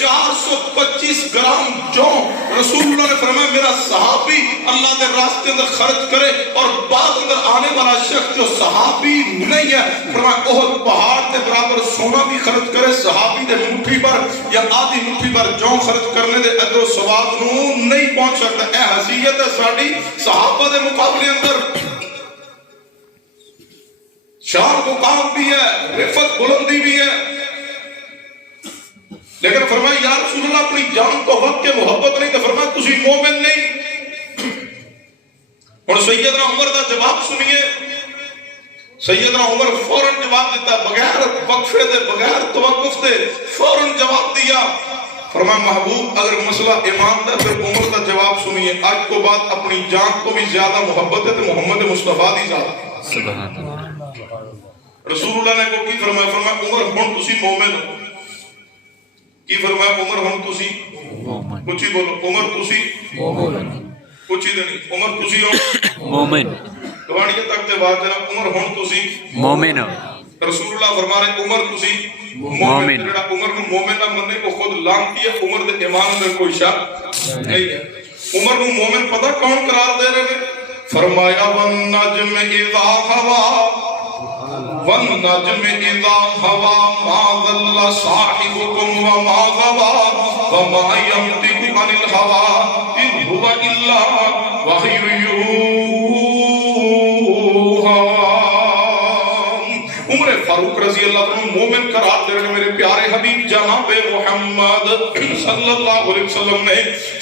425 gram جو رسول اللہ نے فرمایا میرا صحابی اللہ کے راستے اندر خرچ کرے، اور بعد اندر آنے والا شخص جو صحابی نہیں ہے فرمایا احد پہاڑ کے برابر سونا بھی خرچ کرے، صحابی دے مٹھی پر یا آدھی مٹھی پر جو خرچ کرنے دے اجر و ثواب نو نہیں پہنچ سکتا۔ اے حیثیت ہے ساڈی صحابہ دے مقابلے اندر، شان مقام بھی ہے، رفت بلندی بھی ہے، لیکن فرمایا یا رسول اللہ اپنی جان تو وقت کے محبت نہیں، تو فرمایا تسی مومن نہیں۔ اور سیدنا عمر دا جواب سنیے، سیدنا عمر فوراً جواب دیتا، بغیر وقفے دے بغیر توقف دے فوراً جواب دیا۔ فرمایا محبوب اگر مسئلہ ایمان دا پھر عمر دا جواب سنیے، آج کو بعد اپنی جان کو بھی زیادہ محبت ہے تو محمد مصطفیٰ دی ذات۔ سبحان اللہ۔ رسول اللہ نے کو کی فرمایا، فرمایا عمر ہن تسی مومن ہو، کی فرمایا عمر ہم تسی مومن، کچھ ہی بولو عمر تسی مومن، کچھ ہی نہیں عمر تسی ہو مومن، دوانیہ تک تے بات جناب عمر ہم تسی مومن ہو۔ رسول اللہ فرما رہے عمر تسی مومن، جڑا عمر نو مومن نہ مننے کو خود لانتی ہے، عمر دے ایمان میں کوئی شک نہیں ہے۔ عمر نو مومن پتہ کون قرار دے رہے ہیں؟ فرمایا والنجم اذا ہوا والنجم اذا ہوا ما ضل صاحبكم وما غوى وما ينطق عن الهوى ان هو الا وحي يوحى۔ عمر فاروق رضی اللہ عنہ مومن قرار دے رہے میرے پیارے حبیب جناب محمد صلی اللہ علیہ وسلم نے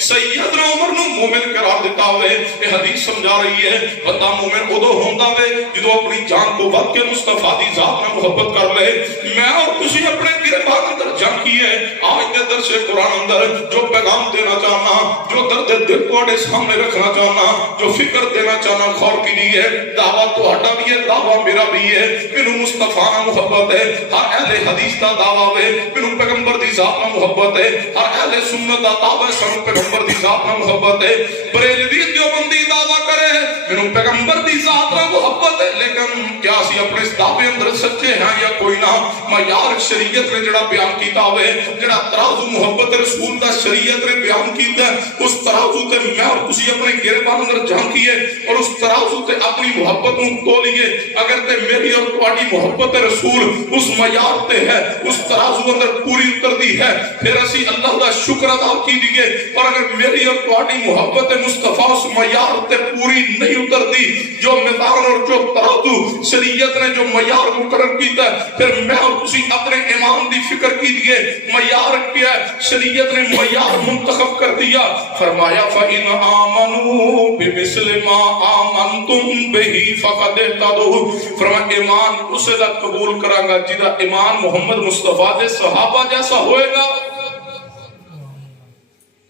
سیدنا عمر نو مومن قرار دیتا ہوئے یہ حدیث سمجھا رہی ہے، بندہ مومن ادو ہوندا وے جدو اپنی جان کو ود کے مصطفیٰ دی ذات میں محبت کر لے۔ میں اور تسی اپنے گربان اندر جھانکی ہے، آج دے درس قرآن اندر جو پیغام دینا چاہنا، جو درد دل تواڈے سامنے رکھنا چاہنا، جو فکر دینا چاہنا خور کی لیے دعویٰ تہاڈا بھی ہے، دعویٰ میرا بھی ہے۔ مینوں مصطفیٰ نال محبت ہے، ہر اہل حدیث دا دعویٰ ہے، مینوں پیغمبر دی ذات نال محبت ہے، ہر اہل سنت دا دعویٰ سانوں پیغمبر دی ذات نال محبت ہے۔ بریلوی دیوبندی دعویٰ کرے مینوں پیغمبر دی ذات نال محبت ہے، لیکن کیا اسی اپنے اس دعوے اندر سچے ہیں یا کوئی نہ؟ معیار شریعت نے جڑا بیان کیتا ہوئے، جڑا ترازو محبت رسول دا شریعت نے بیان کیتا ہے، اس ترازو تے میں اور تسی اپنے گربان اندر جھانکیے اور اس ترازو تے اپنی محبت نوں تولیے۔ اگر تے میری اور تواڈی محبت رسول اس معیار تے ہے، اس ترازو اندر پوری اتردی ہے، پھر اسی اللہ دا شکر ادا کیجیے۔ اور اگر میری اور تواڈی محبت مصطفیٰ اس معیار تے پوری نہیں اتردی، جو میزان اور جو ترازو شریعت نے جو معیار مقرر کیتا ہے، پھر میں اور تسی اپنے ایمان دی فکر کیجیے معیار کیا ہے؟ شریعت نے معیار منتخب کر دیا، فرمایا فَإِنْ آمَنُوا بِمِثْلِ مَا آمَنْتُمْ بِهِ فَقَدْ اهْتَدَوْا۔ فرمایا ایمان اسے دا قبول کرا گا جدا ایمان محمد مصطفیٰ دے صحابہ جیسا ہوئے گا۔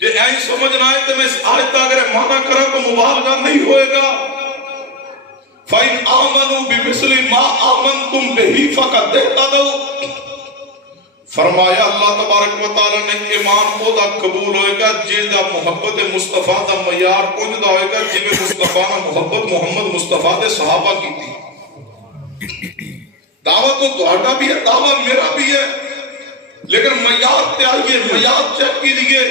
یہ ایسی سمجھنا ہے کہ میں اس آیت کا اگر معنی کرا تو مبالغہ نہیں ہوئے گا۔ فَإِنْ آمَنُوا بِمِثْلِ مَا آمَنْتُمْ بِهِ فَقَدْ اهْتَدَوْا۔ فرمایا اللہ تبارک و تعالی نے ایمان او دا قبول ہوئے گا جیدہ محبت مصطفیٰ دا معیار پہنچ دا ہوئے گا جیدہ مصطفیٰ نے محبت محمد مصطفیٰ دے صحابہ کی تھی۔ دعوت تو تہاڈا بھی ہے، دعوت میرا بھی ہے، لیکن معیار تے آئیے، معیار چیک کیجئے،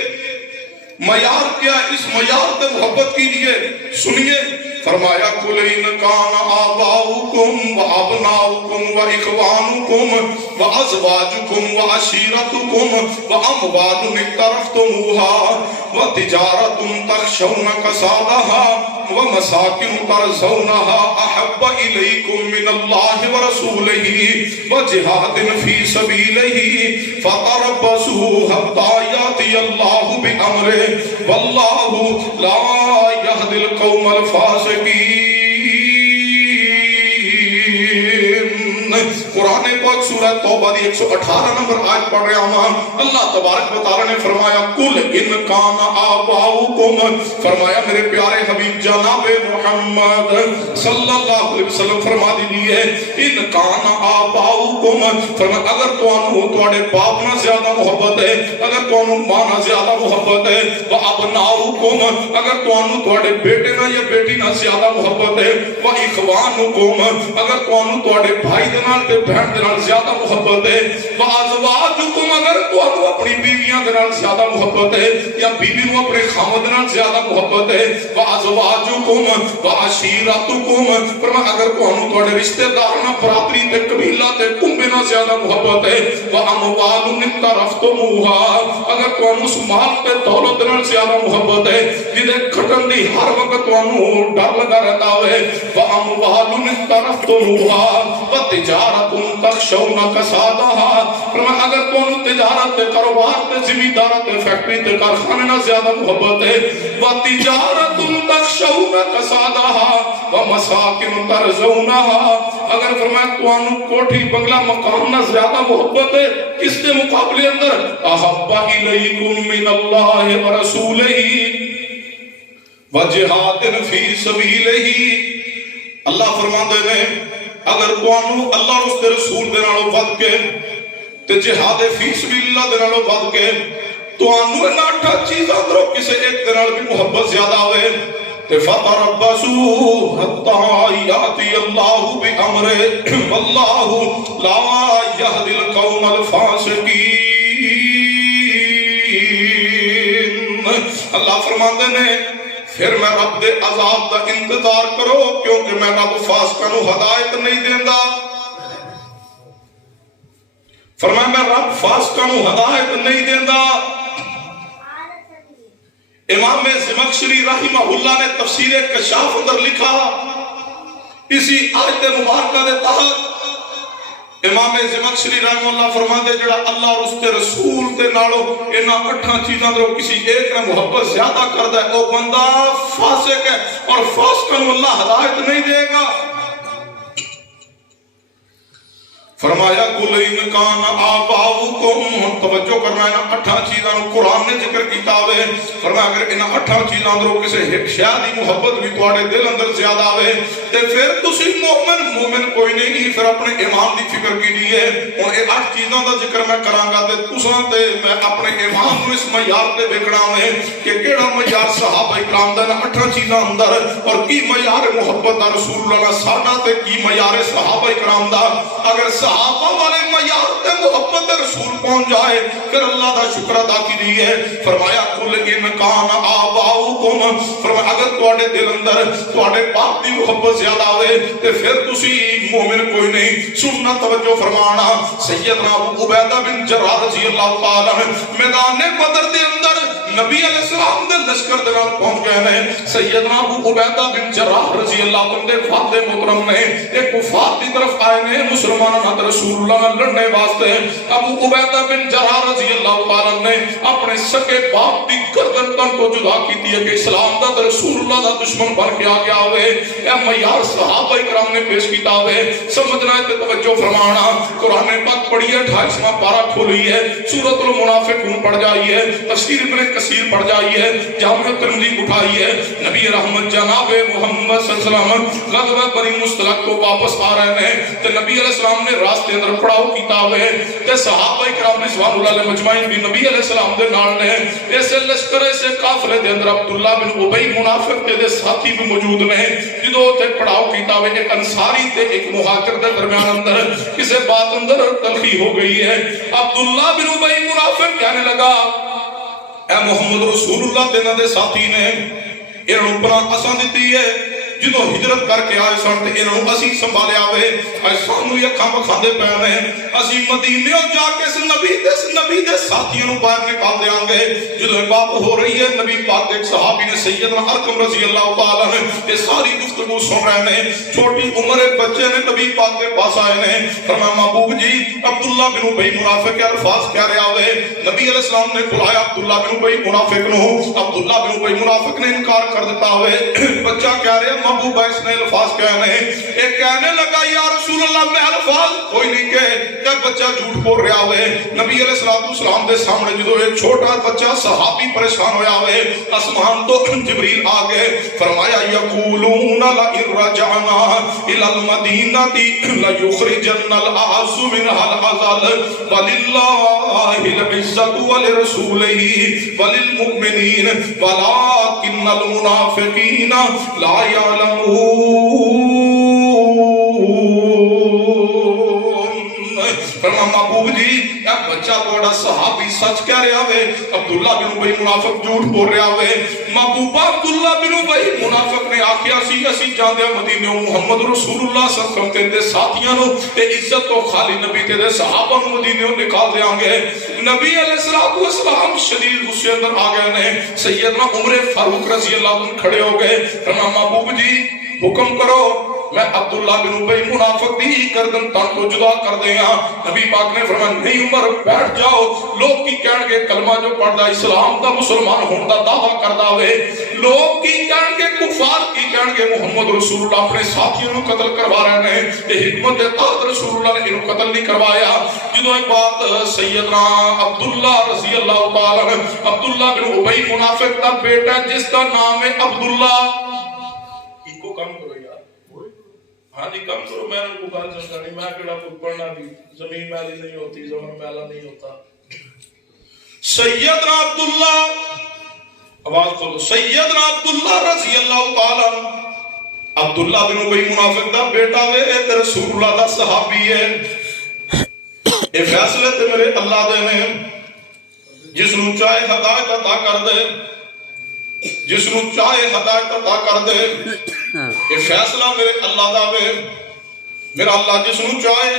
معیار کیا ہے؟ اس معیار تے محبت کیجئے۔ سنیے فرمایا قُلْ إِنْ كَانَ آبَاؤُكُمْ وَأَبْنَاؤُكُمْ وَإِخْوَانُكُمْ وَأَزْوَاجُكُمْ وَعَشِيرَتُكُمْ وَأَمْوَالٌ اقْتَرَفْتُمُوهَا وَتِجَارَةٌ تَخْشَوْنَ كَسَادَهَا وَمَسَاكِنُ تَرْضَوْنَهَا أَحَبَّ إِلَيْكُم مِّنَ اللَّهِ وَرَسُولِهِ وَجِهَادٍ فِي سَبِيلِهِ فَتَرَبَّصُوا حَتَّىٰ يَأْتِيَ اللَّهُ بِأَمْرِهِ وَاللَّهُ لَا يَهْدِي الْقَوْمَ الْفَاسِقِينَ۔ قرآن پاک سورہ توبہ دی 118 نمبر آیت پڑھ رہا ہوں۔ اللہ تبارک و تعالی نے فرمایا قُلْ إِنْ كَانَ آبَاؤُكُمْ، فرمایا میرے پیارے حبیب جناب محمد صلی اللہ علیہ وسلم فرما دیجئے إِنْ كَانَ آبَاؤُكُمْ، فرمایا اگر تانوں تواڈے باپ نہ زیادہ محبت ہے، اگر تانوں ماں نہ زیادہ محبت ہے، وَأَبْنَاؤُكُمْ، اگر تانوں تواڈے بیٹے نہ یا بیٹی نہ زیادہ محبت ہے، وَإِخْوَانُكُمْ، اگر تانوں تواڈے بھائی دے نال تے بہن دے نال زیادہ محبت ہے، وَأَزْوَاجُكُمْ، اگر اگر تانوں اپنی بیویاں دے نال زیادہ محبت ہے یا بیوی نوں اپنے خاوند نال زیادہ محبت ہے وازواجکم وعشیرتکم فرمایا اگر تانوں تواڈے رشتہ دار نال برادری تے قبیلہ تے کنبے نال زیادہ محبت ہے واموال اقترفتموها اگر تانوں اس مال تے دولت نال زیادہ محبت ہے جدے گھٹن دی ہر وقت تانوں ڈر لگا رہتا ہے واموال اقترفتموها وتجارت تخشون کسادها فرمایا اگر تانوں تجارت تے کاروبار تے زمینداری تے فیکٹری تے کارخانے نال زیادہ محبت ہے وتجارت تخشون کسادها ومساکن ترضونها اگر فرمایا تانوں کوٹھی بنگلہ مکان نال زیادہ محبت ہے کس کے مقابلے اندر احب الیکم من اللہ ورسولہ وجہاد فی سبیلہ اللہ فرماندے نے اگر تانوں اللہ اور اس کے رسول دے نالوں ود کے تے جہاد فی سبیل اللہ دے نالوں ود کے تانوں انہاں 8 چیزاں اندروں کسے ایک دے نال بھی محبت زیادہ ہوئے تے فتربصوا حتى یاتی اللہ بامرہ واللہ لا یہدی القوم الفاسقین اللہ فرماندے نے پھر میں رب دے عذاب دا انتظار کرو کیونکہ میں رب فاسقاں نوں ہدایت نہیں دیندا فرمایا میں رب فاسقاں نوں ہدایت نہیں دیندا امام زمخشری رحمہ اللہ نے تفسیر کشاف اندر لکھا اسی آیت مبارکہ دے تحت امام زمخشری رحمہ اللہ فرماندے جڑا اللہ اور اس کے رسول دے نالوں انہاں 8 چیزاں دے کسی ایک نے محبت زیادہ کردا ہے او بندہ فاسق ہے اور فاسقاں نوں اللہ ہدایت نہیں دے گا فرمایا کل ان کان آباؤکم توجہ کرنا ہے 8 چیزاں نوں قرآن نے ذکر کیتا ہوئے فرمایا اگر ان 8 چیزاں اندروں کسے ایک شے دی محبت بھی تواڈے دل اندر زیادہ ہوئے تے پھر تسی مومن کوئی نہیں پھر اپنے ایمان دی فکر کیجیے ہن اے 8 چیزاں دا ذکر میں کراں گا تے تساں تے میں اپنے ایمان نوں اس معیار تے ویکھنا ہے کہ کیڑا معیار صحابہ کرام دا 8 چیزاں اندر اور کی معیار محبت دا رسول اللہ ساڈا تے کی معیار صحابہ کرام دا اگر صحابہ والے معیار تے محبت رسول پہنچ جائے پھر اللہ دا شکر ادا کیجیے فرمایا کل ان کان آباؤکم فرمایا اگر تواڈے دل اندر تواڈے باپ دی محبت زیادہ ہوئے تے پھر تسی مومن کوئی نہیں سننا توجہ فرمانا سیدنا ابو عبیدہ بن جراح رضی اللہ تعالی عنہ میدان بدر دے اندر نبی علیہ السلام دے لشکر دے نال پہنچ گئے ہیں سیدنا ابو عبیدہ بن جراح رضی اللہ عنہ دے فاتح محترم نے ایک کفار دی طرف آئے نے مسلمانوں نال رسول اللہ نال لڑنے واسطے ابو عبیدہ بن جراح رضی اللہ تعالی نے اپنے سکے باپ دی گردن تن کو جدا کیتی ہے کہ اسلام دا تے رسول اللہ دا دشمن بن کے آ گیا ہوئے اے معیار صحابہ کرام نے پیش کیتا ہوئے سمجھنا ہے تے توجہ فرمانا قرآن پاک پڑھیے 28واں پارہ کھولی ہے سورۃ المنافقون پڑھ جائیے تفسیر ابن کثیر پڑھ جائیے جامع ترمذی اٹھائیے نبی رحمت جناب محمد صلی اللہ علیہ وسلم غزوہ بنی مصطلق کو واپس آ رہے ہیں تے نبی علیہ السلام نے راستے اندر پڑاؤ کیتا ہوئے تے صحابہ کرام رضوان اللہ علیہ مجمعین بھی نبی علیہ السلام دے نال نے ایسے لشکر ایسے قافلے دے اندر عبداللہ بن ابی منافق دے ساتھی بھی موجود نے جدوں تے پڑاؤ کیتا ہوئے ایک انصاری تے ایک مہاجر دے درمیان اندر کسے بات اندر تلخی ہو گئی ہے عبداللہ بن ابی منافق کہنے لگا اے محمد رسول اللہ دے دے ساتھی نے انہوں پناہ اساں دتی ہے جدوں ہجرت کر کے آئے سن تے انہوں اسی سنبھالیا ہوئے اے سانوں اکھاں وکھاندے پے نے اسی مدینے جا کے اس نبی دے ساتھیاں نوں باہر نکال دیاں گے جدوں بات ہو رہی ہے نبی پاک دے ایک صحابی نے سیدنا ارقم رضی اللہ تعالی عنہ یہ ساری گفتگو سن رہے ہیں چھوٹی عمر ایک بچے نے نبی پاک کے پاس آئے نے فرمایا محبوب جی عبداللہ بن ابی منافق کے الفاظ کہہ رہا ہوئے نبی علیہ السلام نے بلایا عبداللہ بن ابی منافق نو عبداللہ بن ابی منافق نے انکار کر دیتا ہوئے بچہ کہہ رہا محبوب اس نے الفاظ کہنے ایک کہنے لگا یا رسول اللہ میں الفاظ کوئی نہیں کہے کہ بچہ جھوٹ بول رہا ہوئے نبی علیہ السلام دے سامنے جدو ایک چھوٹا بچہ صحابی پریشان ہویا ہوئے اسمان تو جبریل آگے فرمایا یقولون لئن رجعنا الى المدینہ لیخرجن الاعز منها الاذل وللہ العزت ولرسولہ وللمؤمنین ولكن المنافقین لا يعلمون فرمایا محبوب جی چچا تہاڈا صحابی سچ کہہ رہا وے، عبداللہ بن ابی منافق جھوٹ بول رہا وے۔ محبوبہ عبداللہ بن ابی منافق نے آکھیا سی اسی جاندے مدینے محمد رسول اللہ صلی اللہ علیہ وسلم تے ساتھیاں نو تے عزت تو خالی نبی تے صحابہ نو مدینے نکال دیاں گے۔ نبی علیہ السلام شدید غصے اندر آ گئے نے۔ سیدنا عمر فاروق رضی اللہ عنہ کھڑے ہو گئے، فرمایا محبوب جی حکم کرو، میں عبداللہ بن ابی منافق دی گردن تن تو جدا کر دے ہاں۔ نبی پاک نے فرمایا نہیں عمر بیٹھ جاؤ، لوگ کی کہن گے کلمہ جو پڑھدا اسلام دا مسلمان ہون دا دعویٰ کردا ہوئے، لوگ کی کہن گے کفار کی کہن گے محمد رسول اللہ اپنے ساتھیوں کو قتل کروا رہے ہیں، تے حکمت دے تحت رسول اللہ نے انہوں قتل نہیں کروایا۔ جدوں ایک بات سیدنا عبداللہ رضی اللہ تعالیٰ عنہ، عبداللہ بن ابی منافق دا بیٹا جس کا نام ہے عبداللہ، ایکو کم کرو یار، ہاں جی کم کرو، میں نے کو بات سمجھانی، میں کڑا کو پڑھنا بھی، زمین میلی نہیں ہوتی، زمین میلا نہیں ہوتا۔ سیدنا عبداللہ، آواز کھولو، سیدنا عبداللہ رضی اللہ تعالیٰ عبداللہ بن ابی منافق دا بیٹا وے تے رسول اللہ دا صحابی ہے۔ اے فیصلے تے میرے اللہ دے نے، جس نو چاہے ہدایت عطا کر دے، جس نو چاہے ہدایت عطا کر دے، یہ فیصلہ میرے اللہ دا وے۔ میرا اللہ جس نو چاہے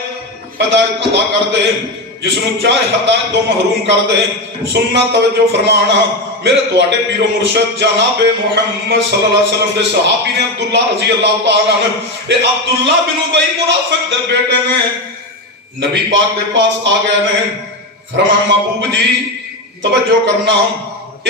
ہدایت عطا کر دے، جس نو چاہے ہدایت تو محروم کر دے۔ سننا توجہ فرمانا، میرے تواڈے پیر و مرشد جناب محمد صلی اللہ علیہ وسلم دے صحابی نے عبداللہ رضی اللہ تعالیٰ عنہ، اے عبداللہ بن ابی منافق دے بیٹے نے نبی پاک دے پاس آ گئے نے، فرمایا محبوب جی توجہ کرنا،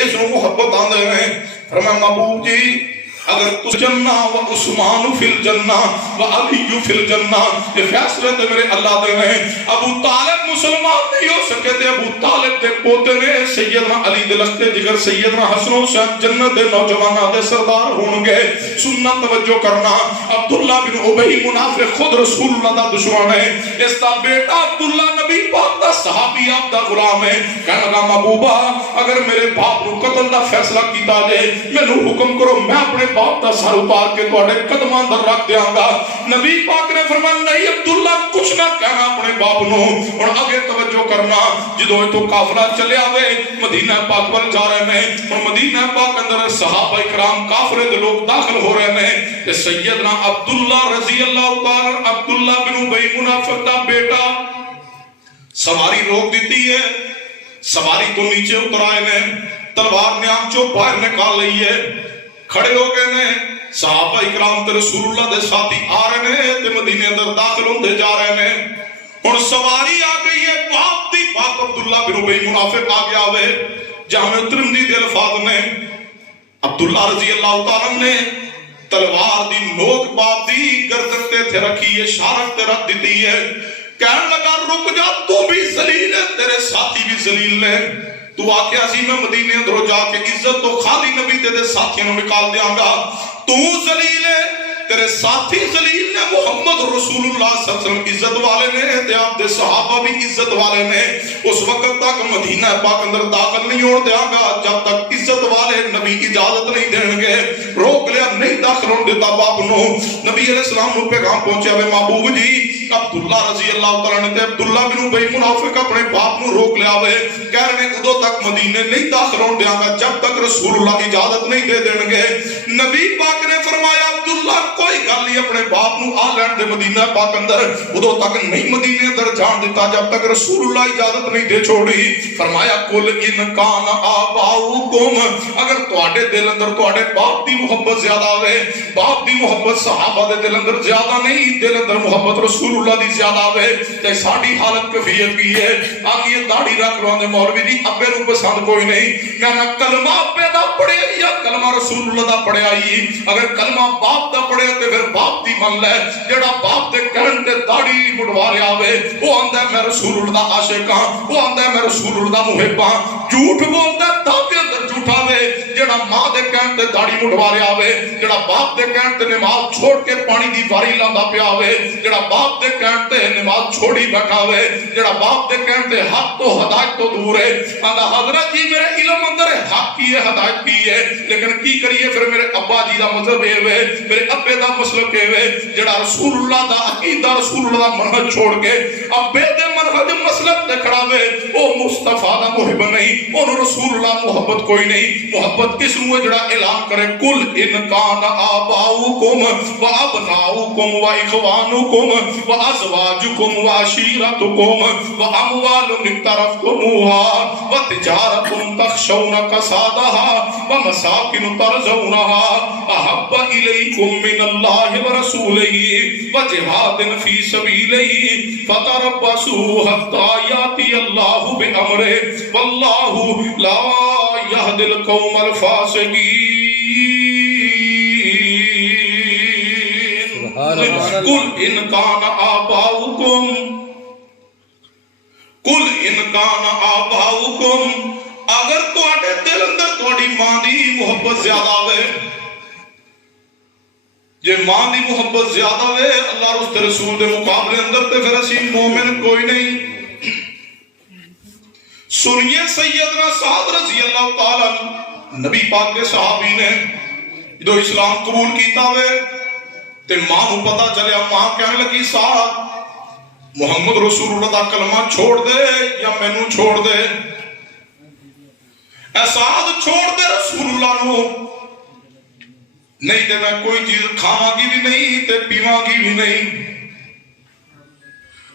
اس نو محبت آندے نے، فرمایا محبوب جی اگر تس جنہ و عثمان فی الجنہ و علی فی الجنہ، یہ فیصلے تے میرے اللہ دے ہیں۔ ابو طالب مسلمان نہیں ہو سکے تھے، ابو طالب دے پوتے نے سیدنا علی دے لختے جگر سیدنا حسن حسین جنت دے نوجوانہ دے سردار ہون گے۔ سننا توجہ کرنا، عبداللہ بن ابی منافق خود رسول اللہ دا دشمن ہے، اس دا بیٹا عبداللہ نبی پاک دا صحابی آپ دا غلام ہے۔ کہنے لگا محبوبہ اگر میرے باپ نو قتل دا فیصلہ کیتا جائے، میں نو حکم کرو میں اپنے باپ دا سر اتار کے تواڈے قدماں اندر رکھ دیاں گا۔ نبی پاک نے فرمایا نہیں عبداللہ کچھ نہ کہنا اپنے باپ نو۔ اور آگے توجہ کرنا، جدوں تو قافلہ چلے آوے مدینہ پاک ول جا رہے ہیں، اور مدینہ پاک اندر صحابہ کرام کافرے دے لوگ داخل ہو رہے ہیں، تے سیدنا عبداللہ رضی اللہ تعالی عبداللہ بن ابی منافق دا بیٹا سواری روک دیتی ہے، سواری تو نیچے اتر آئے نے، تلوار نے آنچوں باہر نکال لئی ہے، کھڑے ہو گئے نے، صحابہ اکرام تے رسول اللہ دے ساتھی آ رہے ہیں تے مدینے اندر داخل ہوندے جا رہے ہیں۔ اور سواری آ گئی ہے، باپ دی باپ عبداللہ بن ابی منافق آ گیا ہوئے۔ جامع ترمذی دے الفاظ نے عبداللہ رضی اللہ تعالیٰ نے تلوار دی نوک باپ دی گردن تے تھے رکھی ہے، شارک تے رکھ دیتی ہے، کہنے لگا رک جا، تو بھی ذلیل ہے، تیرے ساتھی بھی ذلیل ہے، تو آکھیا سی میں مدینے اندروں جا کے عزت تو خالی نبی تے ساتھیوں نے نکال دیاں گا، تو ذلیل ہے، تیرے ساتھی ذلیل نے، محمد رسول اللہ صلی اللہ علیہ وسلم عزت والے نے، تے آپ دے صحابہ بھی عزت والے نے، اس وقت تک مدینہ پاک اندر داخل نہیں ہون دیاں گا جب تک عزت والے نبی اجازت نہیں دیں گے۔ روک لیا، نہیں داخل ہون دیتا باپ نو۔ نبی علیہ السلام نو پیغام پہنچیا وے محبوب جی عبداللہ رضی اللہ تعالیٰ نے تے عبداللہ بن ابی منافق اپنے باپ نو روک لیا وے، کہہ رہے ہیں ادو تک مدینے نہیں داخل ہون دیاں گا جب تک رسول اللہ اجازت نہیں دے دیں گے۔ نبی پاک نے فرمایا عبداللہ کوئی گل نہیں، اپنے باپ نو آ لین دے مدینہ پاک اندر، ادو تک نہیں مدینے اندر جان دیتا جب تک رسول اللہ اجازت نہیں دے چھوڑی۔ فرمایا کل ان کان آباؤکم، اگر تواڈے دل اندر تواڈے باپ دی محبت زیادہ ہوئے، باپ دی محبت صحابہ دے دل اندر زیادہ نہیں، دل اندر محبت رسول اللہ دی زیادہ ہوئے، تے ساڈی حالت کیفیت کی ہے، آگے داڑھی رکھ لو نے مولوی جی ابے نو پسند کوئی نہیں، میں نہ کلمہ ابے دا پڑھیا یا کلمہ رسول اللہ دا پڑھیا ہی، اگر کلمہ باپ دا پڑھیا تے پھر باپ دی من لے، جڑا باپ دے کہن تے داڑھی مڑوا رہا ہوئے وہ آندا ہے میں رسول اللہ دا عاشق ہاں، وہ آندا ہے میں رسول اللہ دا محب ہاں، جھوٹ بولدا ہے دعوے اندر جھوٹا وے، جڑا ماں دے کہن تے داڑھی مڑوا رہا ہوئے، جڑا باپ دے کہن تے نماز چھوڑ کے پانی دی واری لاندا پیا ہوئے، جڑا باپ دے کہن تے نماز چھوڑی بیٹھا ہوئے، جڑا باپ دے کہن تے حق تو ہدایت تو دور ہے، آندا حضرت جی میرے علم اندر حق کی ہے ہدایت کی ہے لیکن کی کریے پھر میرے ابا جی دا مذہب ہے میرے ابے دا مسلک ہے جڑا رسول اللہ دا عقیدہ رسول اللہ دا منہج چھوڑ کے ابے دے منہج مسلک تے کھڑا وے او مصطفیٰ دا محب نہیں اونوں رسول اللہ محبت کوئی نہیں محبت کس نوں جڑا اعلان کرے کل ان کان آباؤکم و ابناؤکم و اخوانکم و ازواجکم و عشیرتکم و اموال اقترفتموها و تجارت تخشون کسادها و مساکن ترضونها احب الیکم من اللہ و رسولہ و جہاد فی سبیلہ فتربصوا حتی یاتی اللہ بامرہ واللہ لا یہدی القوم الفاسقین قل ان کان آباؤکم قل ان کان آباؤکم اگر تواڈے دل اندر تواڈی ماں دی محبت زیادہ ہوئے جے ماں دی محبت زیادہ ہوئے اللہ اور اس رسول دے مقابلے اندر تے پھر اسی مومن کوئی نہیں سنیے سیدنا سعد رضی اللہ تعالیٰ نبی پاک کے صحابی نے جو اسلام قبول کیتا ہوئے تے ماں کو پتا چلیا ماں کہنے لگی سعد محمد رسول اللہ دا کلمہ چھوڑ دے یا مینوں چھوڑ دے اے سعد چھوڑ دے رسول اللہ نو نہیں تے میں کوئی چیز کھاواں گی بھی نہیں تے پیواں گی بھی نہیں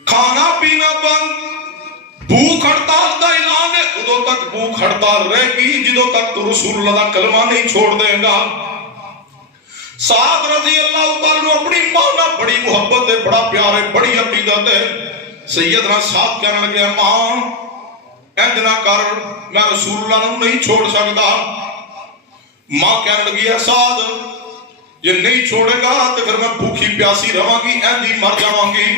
کھانا پینا بند بھوک ہڑتال دا اعلان ہے ادو تک بھوک ہڑتال رہے گی جدو تک تو رسول اللہ دا کلمہ نہیں چھوڑ دے گا سعد رضی اللہ تعالیٰ اپنی ماں نہ بڑی محبت ہے بڑا پیار ہے بڑی عقیدت ہے سیدنا سعد کہنے لگے ماں انج نہ کر میں رسول اللہ نو نہیں چھوڑ سکتا ماں کہنے لگی ہے سعد یہ نہیں چھوڑے گا تو پھر میں بھوکی پیاسی رہاں گی انج ہی مر جاواں گی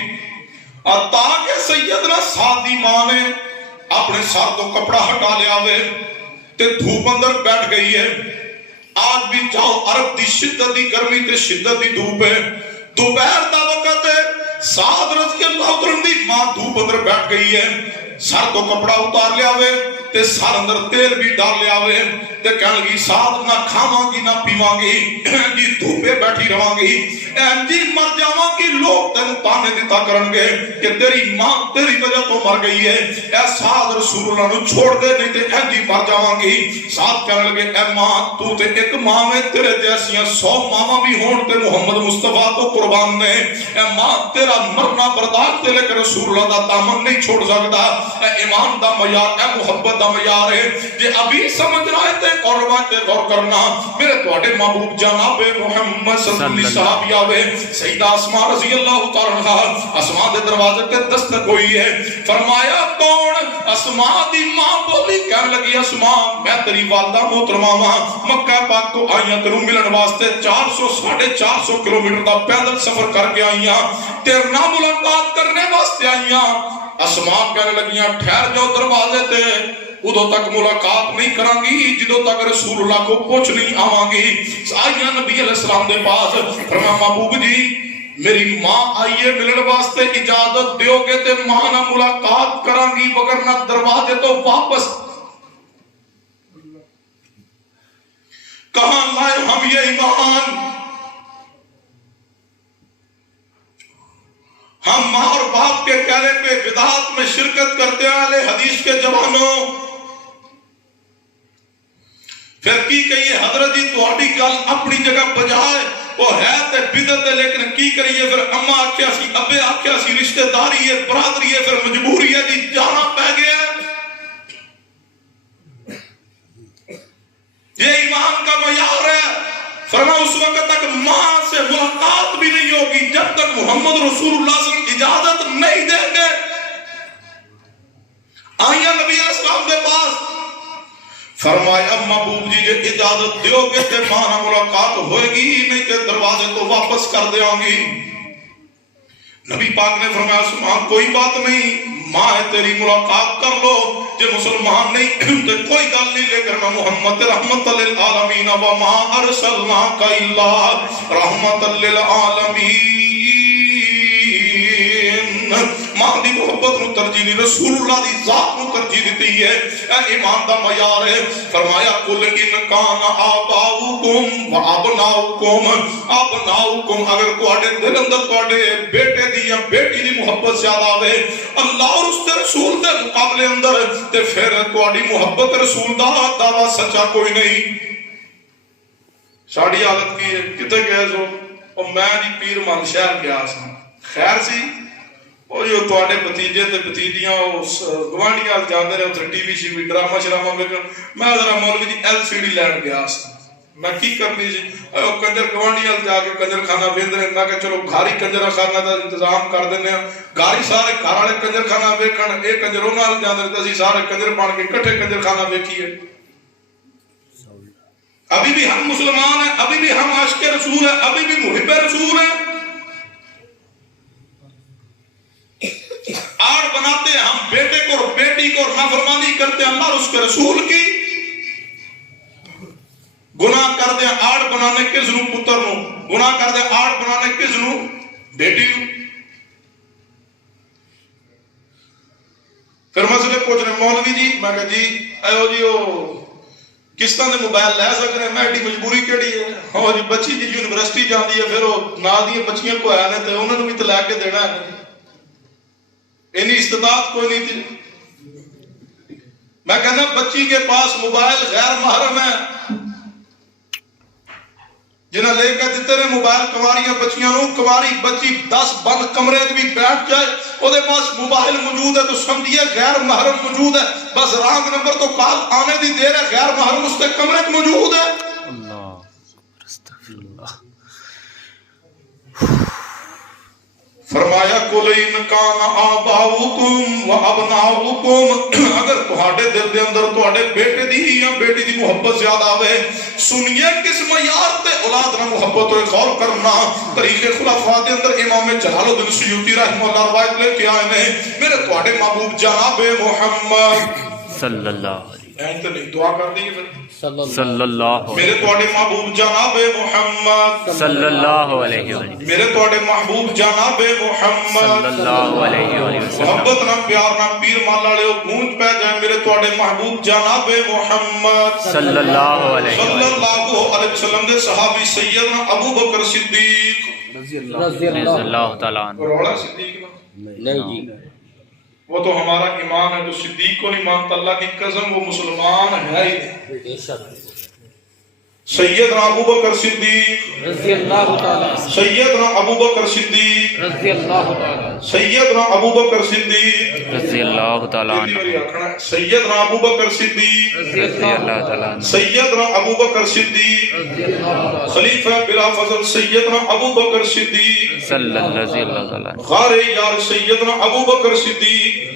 اور تاکہ سیدنا سعد دی ماں نے اپنے سر تو کپڑا ہٹا لیا ہوئے تے دھوپ اندر بیٹھ گئی ہے آج بھی جاؤ عرب دی شدت دی گرمی تے شدت دی دھوپ ہے دوپہر دا وقت ہے سعد رضی اللہ عنہ دی ماں دھوپ اندر بیٹھ گئی ہے سر تو کپڑا اتار لیا ہوئے تے سر اندر تیل بھی ڈال لیا ہوئے تے کہنے لگی سعد نہ کھاواں گی نہ پیواں گی جی دھوپے بیٹھی رہاں گی جی مر جاواں گی لوگ تینوں تانے دیتا کرن گے کہ تیری ماں تیری وجہ تو مر گئی ہے اے سعد رسول اللہ نو چھوڑ دے نہیں تے جی مر جاواں گی سعد کہنے لگے اے ماں تو تے ایک ماں میں تیرے جیسیاں 100 ماں بھی ہون تے محمد مصطفیٰ تو قربان نے اے ماں تیرا مرنا برداشت تے لیکن رسول اللہ دا دامن نہیں چھوڑ سکتا اے ایمان دا معیار اے محبت دا معیار ہے جے ابھی سمجھ رہے تے اور روایت غور کرنا میرے تواڈے محبوب جناب محمد صلی اللہ علیہ وسلم آوے سیدہ اسماء رضی اللہ تعالی عنہا اسماء دے دروازے تے دستک ہوئی ہے فرمایا کون اسماء دی ماں بولی کہنے لگی اسماء میں تیری والدہ محترمہ ہاں مکہ پاک تو آئیاں تینوں ملن واسطے 400-450 کلومیٹر دا پیدل سفر کر کے آئیاں تیرے نام ملاقات کرنے واسطے آئیاں اسماء کہنے لگیاں ٹھہر جاؤ دروازے تے ادو تک ملاقات نہیں کران گی جدو تک رسول اللہ کو پوچھ نہیں آواں گی آئیاں نبی علیہ السلام دے پاس فرمایا محبوب جی میری ماں آئیے ملن واسطے اجازت دیو گے تے ماں نہ ملاقات کران گی وگرنہ دروازے تو واپس کہاں لائے ہم یہ ایمان ہم ماں اور باپ کے کہنے پہ بدعات میں شرکت کرتے والے حدیث کے جوانوں پھر کی کہیے حضرت جی تہاڈی گل اپنی جگہ بجائے وہ ہے تے بدعت ہے لیکن کی کریے پھر اماں آکھیا سی ابے آکھیا سی رشتہ داری ہے برادری ہے پھر مجبوری ہے جی جانا پہ گیا یہ ایمان کا معیار ہے فرمایا اس وقت تک ماں سے ملاقات بھی نہیں ہوگی جب تک محمد رسول اللہ صلی اللہ علیہ وسلم اجازت نہیں دیں گے آئیہ نبی علیہ السلام دے پاس فرمایا محبوب جی جے اجازت دیو گے تے ماں نہ ملاقات ہوئے گی نہیں تے دروازے تو واپس کر دے آؤں گی نبی پاک نے فرمایا سبحان کوئی بات نہیں ماں ہے تیری ملاقات کر لو جے مسلمان نہیں تے کوئی گل نہیں لے کر میں محمد رحمت للعالمین وما ارسلناک الا رحمت للعالمین ماں دی محبت نو ترجیح نہیں، رسول اللہ دی ذات نو ترجیح دیتی ہے۔ اے ایمان دا معیار ہے۔ فرمایا قل ان کان آباؤکم و ابناؤکم، ابناؤکم اگر تواڈے دل اندر تواڈے بیٹے دی یا بیٹی دی محبت زیادہ آوے اللہ اور اس دے رسول دے مقابلے اندر، تے پھر تواڈی محبت رسول دا دعویٰ سچا کوئی نہیں۔ ساڑی حالت کی ہے کتے گئے سو اور میں جی پیر مان شہر گیا سا، خیر سی اور جو تواڈے بھتیجے تے بھتیجیاں گوانڈیاں جاندے رہے اتھے ٹی وی شی وی ڈرامہ شرامہ ویکھن، میں ذرا مولوی دی ایل سی ڈی لین گیا سا، میں کی کرنی سی کنجر گوانڈیاں جا کے کنجر خانہ ویندے رہے، میں کہ چلو گھاری کنجر خانہ دا انتظام کر دینے ہیں، گھاری سارے گھر والے کنجر خانہ ویکھن، ایک کنجروں نال جاندے رہے اسی سارے کنجر بن کے اکٹھے کنجر خانہ ویکھیے۔ ابھی بھی ہم مسلمان ہیں، ابھی بھی ہم عاشق رسول ہیں، ابھی بھی محب رسول ہیں، آڑ بناتے ہیں ہم بیٹے کو اور بیٹی کو اور نافرمانی کرتے ہیں اللہ اور اس کے رسول کی، گناہ کر دیں آڑ بنانے کس نو پتر نو، گناہ کر دیں آڑ بنانے کس نو بیٹی نو۔ پھر مسئلے پوچھ رہے مولوی جی، میں کہا جی ایو جی کس طرح دے موبائل لے سکتے ہیں، میں ایڈی مجبوری کیڑی ہے، ہاں جی بچی جی یونیورسٹی جاندی ہے پھر وہ نال دی بچیاں کو آنے تے انہوں نے بھی تو لے کے دینا ہے، انہی استطاعت کوئی نہیں تھی۔ میں کہنا بچی کے پاس موبائل غیر محرم ہے، جنہیں لے کے دیتے رہے موبائل کواریاں بچیاں نو، کواری بچی 10 بند کمرے بھی بیٹھ جائے وہ دے پاس موبائل موجود ہے تو سمجھیے غیر محرم موجود ہے، بس رانگ نمبر تو کال آنے دی دیر ہے، غیر محرم اس کے کمرے موجود ہے۔ اللہ استغفر اللہ۔ فرمایا قل ان کان آباؤکم و ابناؤکم اگر تہاڈے دل دے اندر تہاڈے بیٹے دی یا بیٹی دی محبت زیادہ آوے، سنیے کس معیار تے اولاد نہ محبت ہوئے غور کرنا۔ طریق خلفاء دے اندر امام جلال الدین سیوطی رحمہ اللہ روایت لے کے آئے نے، میرے تہاڈے محبوب جناب محمد صلی اللہ علیہ تو نہیں دعا کر دی صلی اللہ میرے تواڈے محبوب جناب محمد صلی اللہ علیہ وسلم، میرے تواڈے محبوب جناب محمد صلی اللہ علیہ وسلم، محبت نہ پیار نہ پیر مال والے گونج پہ جائے میرے تواڈے محبوب جناب محمد صلی اللہ علیہ وسلم دے صحابی سیدنا ابو بکر صدیق رضی اللہ تعالیٰ عنہ۔ روڑا صدیق نہیں جی وہ تو ہمارا ایمان ہے، جو صدیق کو نہیں مانتا اللہ کی قسم وہ مسلمان ہے ہی نہیں۔ سیدنا ابو بکر صدیق رضی اللہ تعالیٰ سیدنا ابو بکر صدیق رضی اللہ تعالیٰ سیدنا ابو بکر صدیق رضی اللہ تعالیٰ عنہ، سیدنا ابو بکر صدیق رضی رضی اللہ تعالیٰ عنہ، سیدنا ابو بکر صدیق رضی اللہ تعالیٰ خلیفہ بلا فضل سیدنا ابو بکر صدیق صلی اللہ تعالیٰ عنہ، غار یار سیدنا ابو بکر صدیق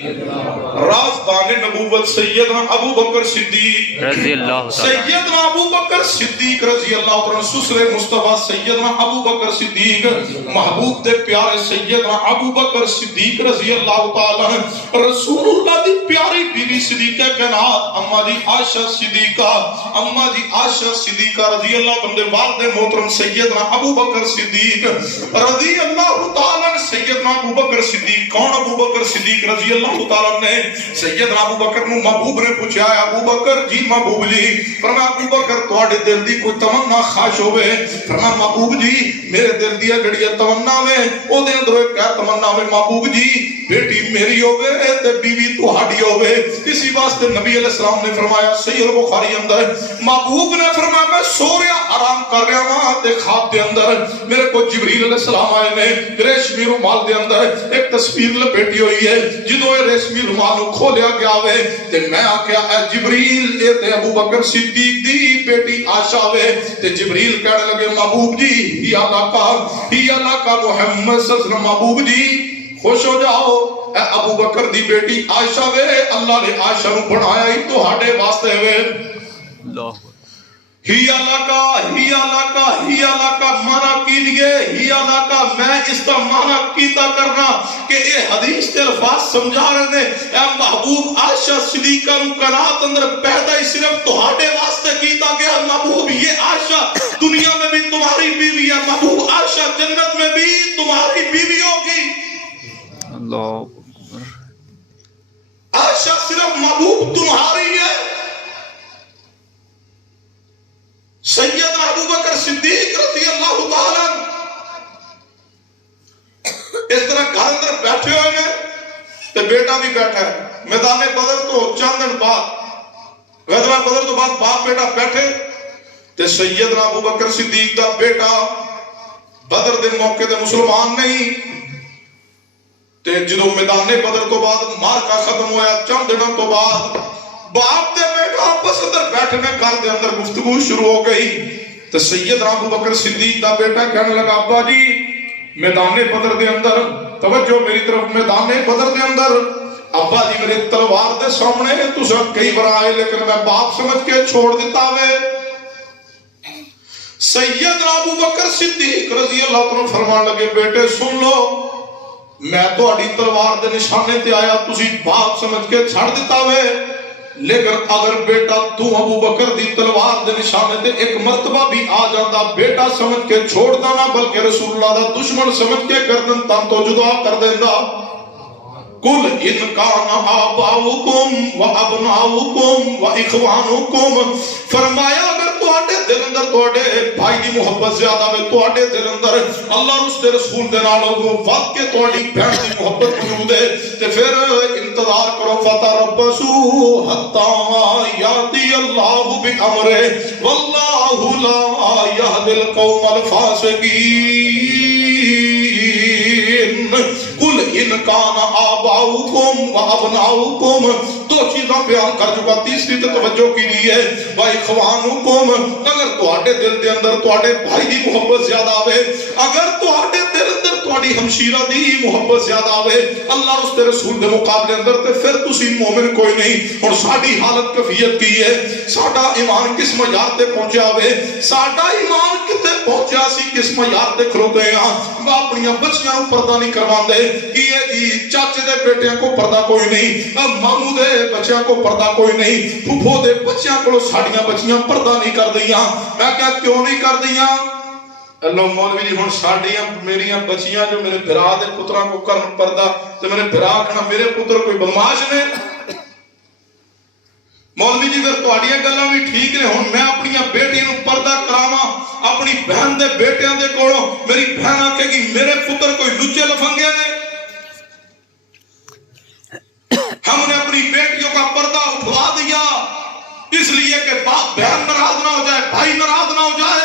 رازدان نبوت سیدنا ابو بکر صدیق رضی اللہ تعالیٰ عنہ، سیدنا ابو بکر صدیق رضی اللہ عنہ، سسر مصطفیٰ سیدنا ابو بکر صدیق محبوب دے پیارے سیدنا ابو بکر صدیق رضی اللہ تعالیٰ عنہ، رسول اللہ دی پیاری بیوی صدیقہ کائنات اما جی عائشہ صدیقہ، اما جی عائشہ صدیقہ رضی اللہ عنہ دے والد محترم سیدنا ابو بکر صدیق رضی اللہ تعالیٰ عنہ۔ سیدنا ابو بکر صدیق کون؟ ابو بکر صدیق رضی اللہ تعالیٰ نے سیدنا ابو بکر نو محبوب نے پوچھا ہے ابو بکر جی محبوب جی، فرمایا ابو بکر تواڈے دل دی کوئی تمنا خواہش ہوئے؟ فرمایا محبوب جی میرے دل دی جڑی تمنا وے او دے اندر ایک تمنا وے محبوب جی بیٹی میری ہوے تے بیوی تہاڈی ہوے۔ اسی واسطے نبی علیہ السلام نے فرمایا صحیح البخاری اندر محبوب نے فرمایا میں سو رہا آرام کر رہا ہاں تے خواب دے اندر میرے کو جبریل علیہ السلام آئے نے، ریشمی رومال دے اندر ایک تصویر لپیٹی ہوئی ہے، جدوں یہ ریشمی رومال نو کھولیا گیا وے تے میں آکھیا اے جبریل اے تے ابو بکر صدیق دی بیٹی عائشہ وے تے جبریل کہنے لگے محبوب جی ہی اللہ کا محمد صلی اللہ علیہ وسلم، محبوب جی خوش ہو جاؤ اے ابو بکر دی بیٹی عائشہ وے اللہ نے عائشہ نو بنایا ہی تہاڈے واسطے وے۔ اللہ ہی اللہ کا مانا کیجئے، ہی اللہ کا میں اس کا مانا کیتا کرنا کہ اے حدیث کے الفاظ سمجھا رہے ہیں اے محبوب عائشہ صدیقہ نو کائنات اندر پیدا ہی صرف تہاڈے واسطے کیتا گیا۔ محبوب یہ عائشہ دنیا میں بھی تمہاری بیوی ہے، محبوب عائشہ جنت میں بھی تمہاری بیوی ہوگی۔ اللہ عائشہ صرف محبوب تمہاری ہے؟ سیدنا ابو بکر صدیق رضی اللہ تعالیٰ اس طرح گھر اندر بیٹھے ہوئے ہیں تو بیٹا بھی بیٹھا ہے. میدان بدر تو چند دن بعد غزوہ بدر تو بعد باپ بیٹا بیٹھے تے سیدنا ابو بکر صدیق دا بیٹا بدر دے موقع تے مسلمان نہیں تے جدوں میدان بدر تو بعد مارکا ختم ہویا چند دنوں تو بعد باپ دے بیٹا آپس اندر بیٹھنے گھر دے اندر گفتگو شروع ہو گئی تے سیدنا ابو بکر صدیق دا بیٹا کہنے لگا ابا جی میدان بدر دے اندر توجہ میری طرف میدان بدر دے اندر ابا جی میرے تلوار دے سامنے تساں کئی بار آئے لیکن میں باپ سمجھ کے چھوڑ دیتا وے. سیدنا ابو بکر صدیق رضی اللہ عنہ فرمان لگے بیٹے سن لو میں تہاڈی تلوار دے نشانے تے آیا تسی باپ سمجھ کے چھڑ دیتا وے لیکن اگر بیٹا تو ابو بکر دی تلوار دے نشانے تے ایک مرتبہ بھی آ جاتا بیٹا سمجھ کے چھوڑتا نہ بلکہ رسول اللہ دا دشمن سمجھ کے گردن تن تو جدا کر دیندا. قل ان کان آباؤکم و ابناؤکم و اخوانکم فرمایا اگر تواڈے دل اندر تواڈے بھائی دی محبت زیادہ ہے تواڈے دل اندر اللہ اور اس دے رسول دے نال وقت کے تواڈی بہن دی محبت موجود ہے تے پھر انتظار کرو فتربصوا حتی یاتی اللہ بامرہ واللہ لا یہدی القوم الفاسقین. قل ان کان آباؤکم و ابناؤکم دو چیزاں بیان کر چکا تیسری تے توجہ کی لیے و اخوانکم اگر تواڈے دل دے اندر تواڈے بھائی دی محبت زیادہ آوے اگر تواڈے دل اندر تواڈی ہمشیرہ دی محبت زیادہ آوے اللہ اور اس دے رسول دے مقابلے اندر تے پھر تسی مومن کوئی نہیں. اور ساڈی حالت کیفیت کی ہے ساڈا ایمان کس معیار تے پہنچیا ہوئے ساڈا ایمان کتے پہنچیا سی کس معیار تے کھلوتے ہیں اپنی بچیاں نوں پردہ نہیں کرواندے یہ جی چاچے دے بیٹیاں کو پردہ کوئی نہیں ماموں دے بچیاں کو پردہ کوئی نہیں پھپھو دے بچیاں کو ساڈیاں بچیاں پردہ نہیں کر دیاں. میں کہا کیوں نہیں کر دیاں اللہ مولوی جی ہن ساڈیاں میریاں بچیاں جو میرے بھرا دے پتراں کو کرن پردہ تے میرے بھرا کہنا میرے پتر کوئی بدماش نے مولوی جی پھر تہاڈیاں گلاں بھی ٹھیک نے ہن میں اپنی بیٹی نوں پردہ کراواں اپنی بہن دے بیٹیاں دے کولوں میری بہن آکھے گی میرے پتر کوئی لچے لفنگے نے. ہم نے اپنی بیٹیوں کا پردہ اٹھوا دیا اس لیے کہ باپ بہن ناراض نہ ہو جائے بھائی ناراض نہ ہو جائے.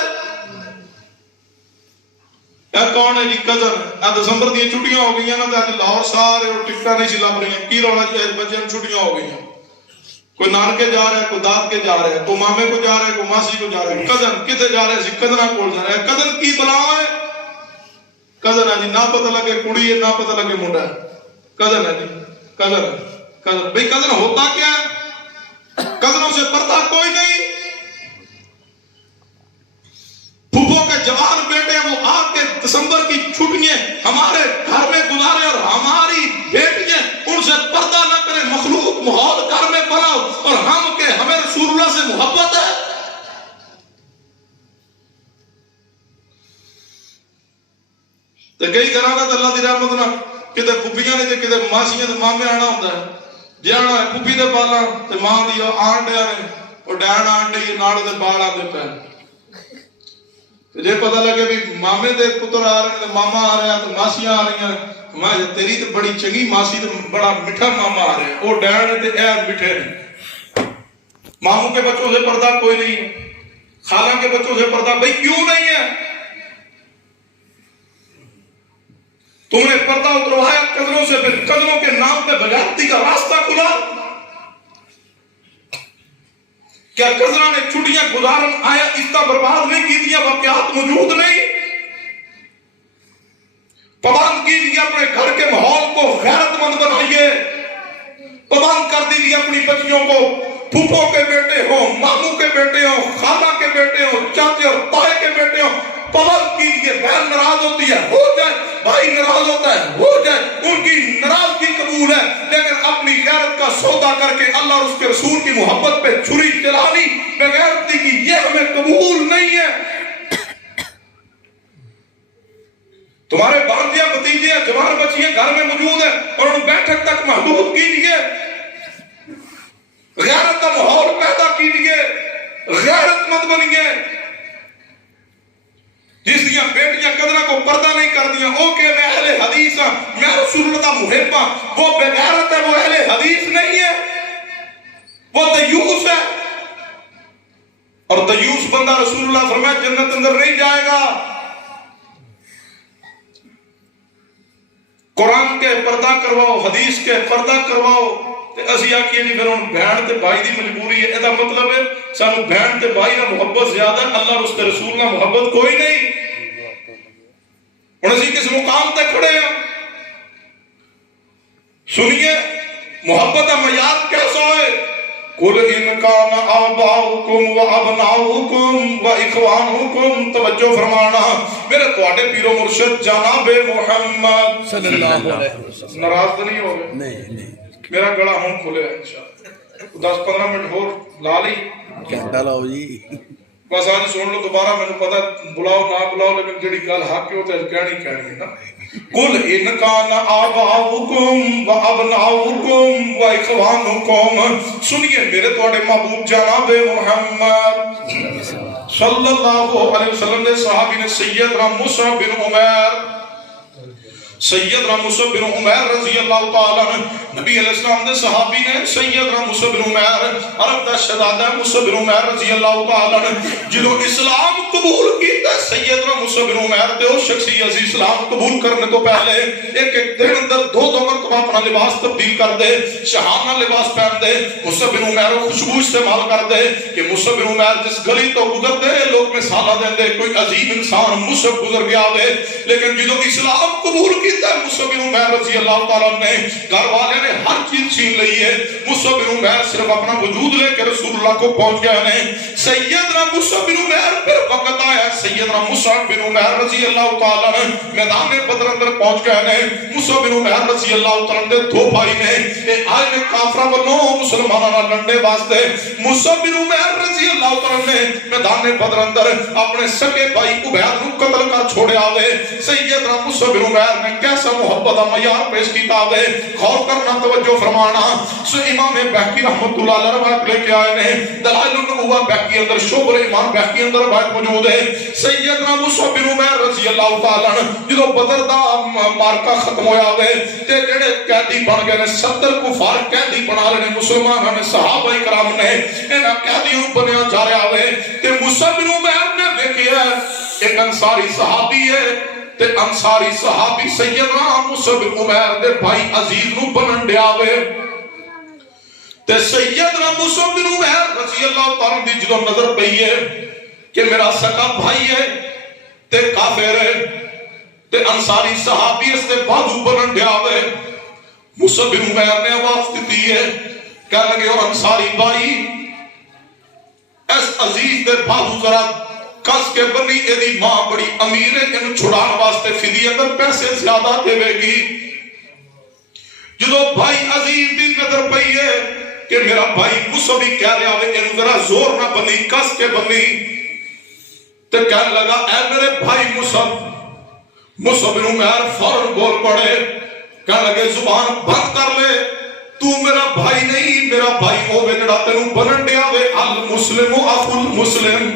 اے کون ہے جی کزن اے دسمبر دی چھٹیاں ہو گئیاں نا تے اج لاہور سارے ٹکٹاں نہیں سی لب رہی کی رولا جی بچیاں چھٹیاں ہو گئیاں کوئی نانکے جا رہا ہے کوئی داد کے جا رہا ہے کوئی مامے کو جا رہا ہے کوئی ماسی کو جا رہا ہے کزن کتے جا رہے سی کزناں کول جا رہا ہے کزن کی بلا ہے کزن ہے جی نہ پتہ لگے کڑی ہے نہ پتہ لگے منڈا ہے کزن ہے جی کزن کزن بھئی کزن ہوتا کیا ہے کزنوں سے پردہ کوئی نہیں. پھوپھو کے جوان بیٹے وہ آ کے دسمبر کی چھٹیاں ہمارے گھر میں گزارے اور ہماری بیٹیاں ان سے پردہ نہ کریں مخلوق ماحول گھر میں بناؤ اور ہم کے ہمیں رسول اللہ سے محبت ہے. تے کئی گھراں تے اللہ دی رحمت نال کتے پھپھیاں نے تے کتے ماسیاں تے مامے آنا ہوندا ہے جے آنا ہے پھپھی دے بالاں تے ماں دی آنڈیاں نے او ڈان آنڈی نال دے بال آندے پے جے پتہ لگے بھی مامے دے پتر آ رہے ہیں ماما آ رہا ہے تو ماسیاں آ رہی ہیں میں تیری تو بڑی چنگی ماسی تو بڑا میٹھا ماما آ رہا ہے وہ ڈین تے اے میٹھے نے. ماموں کے بچوں سے پردہ کوئی نہیں ہے خالہ کے بچوں سے پردہ بھئی کیوں نہیں ہے تم نے پردہ اتروایا قدروں سے پھر قدروں کے نام پہ بغیرتی کا راستہ کھلا. کیا قدرہ نے چھٹیاں گزارن آیا اتنا برباد نہیں کی دیا واقعات موجود نہیں پابند کیجیے اپنے گھر کے ماحول کو غیرت مند بنائیے پابند کر دیجیے اپنی بچیوں کو پھوپھو کے بیٹے ہوں ماموں کے بیٹے ہوں خالہ کے بیٹے ہوں چاچے اور تائے کے بیٹے ہوں پابند کیجیے. بہن ناراض ہوتی ہے ہو جائے بھائی ناراض ہوتا ہے ہو جائے ان کی ناراضگی قبول ہے لیکن اپنی غیرت کا سودا کر کے اللہ اور اس کے رسول کی محبت پہ چھری چلانی بغیرتی کی یہ ہمیں قبول نہیں ہے. تمہارے بھانجیاں بھتیجے جوان بچیاں گھر میں موجود ہیں اور ان بیٹھک تک محدود کیجیے غیرت کا ماحول پیدا کیجئے، غیرت مند بنیے. جس دیا بیٹیاں قدرہ کو پردہ نہیں کر دیا اوکے میں اہل حدیث ہاں، میں رسول اللہ کا محب ہاں، وہ بے غیرت ہے، وہ اہل حدیث نہیں ہے، وہ دیوس ہے. اور دیوس بندہ رسول اللہ فرمایا جنت اندر نہیں جائے گا. قرآن کے پردہ کرواؤ، حدیث کے پردہ کرواؤ. اسی آکھیے جی پھر ہن بہن تے بھائی دی مجبوری ہے. ایدا مطلب ہے سانو بہن تے بھائی نہ محبت زیادہ ہے، اللہ اس کے رسول نہ محبت کوئی نہیں. ہن اسی کس مقام تے کھڑے ہیں؟ سنیے محبت کا معیار کیسا ہے؟ قل ان کان آباؤکم و ابناؤکم و اخوانکم. توجہ فرمانا میرے تواڈے پیر و مرشد جناب محمد صلی اللہ علیہ وسلم. ناراض تو نہیں ہوگے؟ نہیں میرا گلا ہوں کھلے ہے انشاءاللہ. 10-15 منٹ اور لا لی کہتا لاؤ جی. بس آج سن لو دوبارہ میں نے پتا بلاؤ نہ بلاؤ لیکن جڑی گل حق ہے تو کہنی ہے نا. قل ان کان آباؤکم و ابناؤکم و اخوانکم. سنیے میرے تواڈے محبوب جناب محمد صلی اللہ علیہ وسلم دے صحابی نے سیدنا مصعب بن عمیر سیدنا مصعب بن عمیر رضی اللہ تعالیٰ عنہ نبی علیہ السلام دے صحابی نے سیدنا مصعب بن عمیر عرب دا شہزادہ مصعب بن عمیر رضی اللہ تعالیٰ عنہ جنہوں اسلام قبول کیتا سیدنا مصعب بن عمیر تے اس شخصی عزیز اسلام قبول کرنے تو پہلے ایک دن اندر دو مرتبہ اپنا لباس تبدیل کر دے، شہانہ لباس پہن دے. مصعب بن عمیر خوشبو استعمال کر دے کہ مصعب بن عمیر جس گلی تو گزر دے لوگ مثالہ دیں دے کوئی عظیم انسان مصعب گزر گیا ہوئے. لیکن جنہوں اسلام قبول مصعب بن عمیر رضی اللہ تعالیٰ نے گھر والے نے ہر چیز چھین لئی ہے. مصعب بن عمیر صرف اپنا وجود لے کے رسول اللہ کو پہنچ گئے ہیں. سیدنا مصعب بن عمیر پھر وقت آیا سیدنا مصعب بن عمیر رضی اللہ تعالیٰ نے میدان بدر اندر پہنچ گئے ہیں. مصعب بن عمیر رضی اللہ تعالیٰ نے دو بھائی نے آج میں کافرہ والوں مسلمانوں لڑنے واسطے مصعب بن عمیر رضی اللہ تعالیٰ نے میدان بدر اندر اپنے سکے بھائی عبید کو قتل کر چھوڑے آوے. سیدنا مصعب بن عمیر نے کیسا محبت کا معیار پیش کیتا ہے. غور کرنا توجہ فرمانا. سو امام بہقی رحمت اللہ علیہ روایت لے کے آئے ہیں دلائل النبوہ بہقی اندر شعبہ امام بہقی اندر روایت موجود ہے. سیدنا مصعب بن عمیر رضی اللہ تعالیٰ عنہ جدوں بدر دا مارکا ختم ہویا ہوئے تے جڑے قیدی بن گئے نے 70 کفار قیدی بنا لے مسلمانوں نے صحابہ کرام نے انہاں قیدیوں بنیا جا رہا ہوئے تے مصعب بن عمیر نے دیکھیا ایک انصاری صحابی ہے تے انصاری صحابی سیدنا مصعب بن عمیر دے بھائی عزیز نو بنن دیا ہوئے تے سیدنا مصعب بن عمیر رضی اللہ تعالیٰ دی جدوں نظر پئی ہے کہ میرا سکا بھائی ہے تے کافر ہے تے انصاری صحابی اس تے بازو بنن دیا ہوئے. مصعب بن عمیر نے آواز دیتی ہے کہنے لگے اور انصاری بھائی اس عزیز دے بازو ذرا کس کے بنی ایدی ماں بڑی امیر ہے انہوں چھڑان واسطے فدی اندر پیسے زیادہ دے گی. جدو بھائی عزیز دی نظر پئی ہے کہ میرا بھائی مصعب ہی کہہ رہا ہے انہوں ذرا زور نہ بنی کس کے بنی تو کہنے لگا اے میرے بھائی مصعب بن عمیر فوراً بول پڑے کہنے لگے زبان بند کر لے تو میرا بھائی نہیں میرا بھائی ہوئے جڑا تینوں بنن دیا ہوئے المسلم اخو المسلم.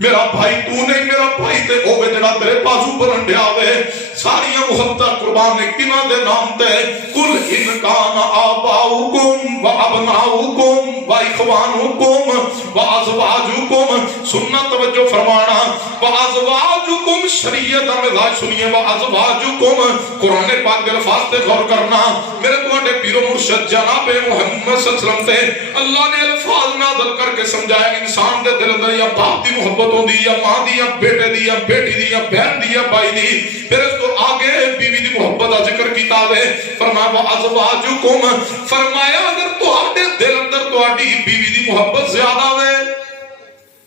میرا بھائی تو نہیں میرا بھائی تے ہوئے جڑا تیرے بازو بنن دیا ہوئے. ساری محبت قربان کنہ دے نام تے قل ان کان آباؤکم و ابناؤکم و اخوانکم و ازواجکم. سننا توجہ فرمانا و ازواجکم شریعت مزاج سنیے و ازواجکم قرآن پاک کے الفاظ تے غور کرنا. میرے تواڈے پیر و مرشد جناب محمد صلی اللہ علیہ وسلم تے اللہ نے الفاظ نازل کر کے سمجھایا انسان دے دل اندر یا باپ دی محبت ہوندی یا ماں دی یا بیٹے دی یا بیٹی دی یا بہن دی یا بھائی دی. پھر اس کو آگے بیوی دی محبت کا ذکر کیتا ہے فرمایا وَأَزْوَاجُكُمْ فرمایا اگر تہاڈے دل اندر تہاڈی بیوی دی محبت زیادہ ہے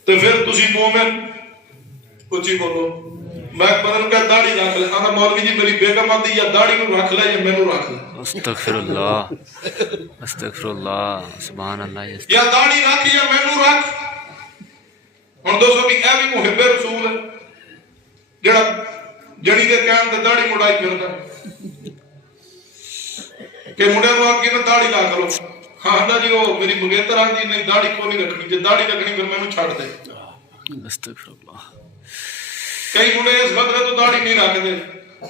تو پھر تسی مومن اچھی بولو. میں بدن کا داڑھی رکھ لے انا مولوی جی میری بیگم آتی یا داڑھی میں رکھ لے یا میں نو رکھ لے. استغفر اللہ استغفر اللہ سبحان اللہ. یا داڑھی رکھ یا میں نو رکھ. ہن دوستو بھی اے بھی محب رسول ہے جڑا جڑی دے کہن تے داڑھی مڑائی پھردا کہ مڑے نو آکھی نا داڑھی رکھ لو. آندا جی وہ میری مگیتر آندی نہیں داڑھی کو نہیں رکھنی، جے داڑھی رکھنی پھر مینوں چھڈ دے۔ استغفر اللہ۔ کئی منڈے اس بدلے تو داڑھی نہیں رکھتے،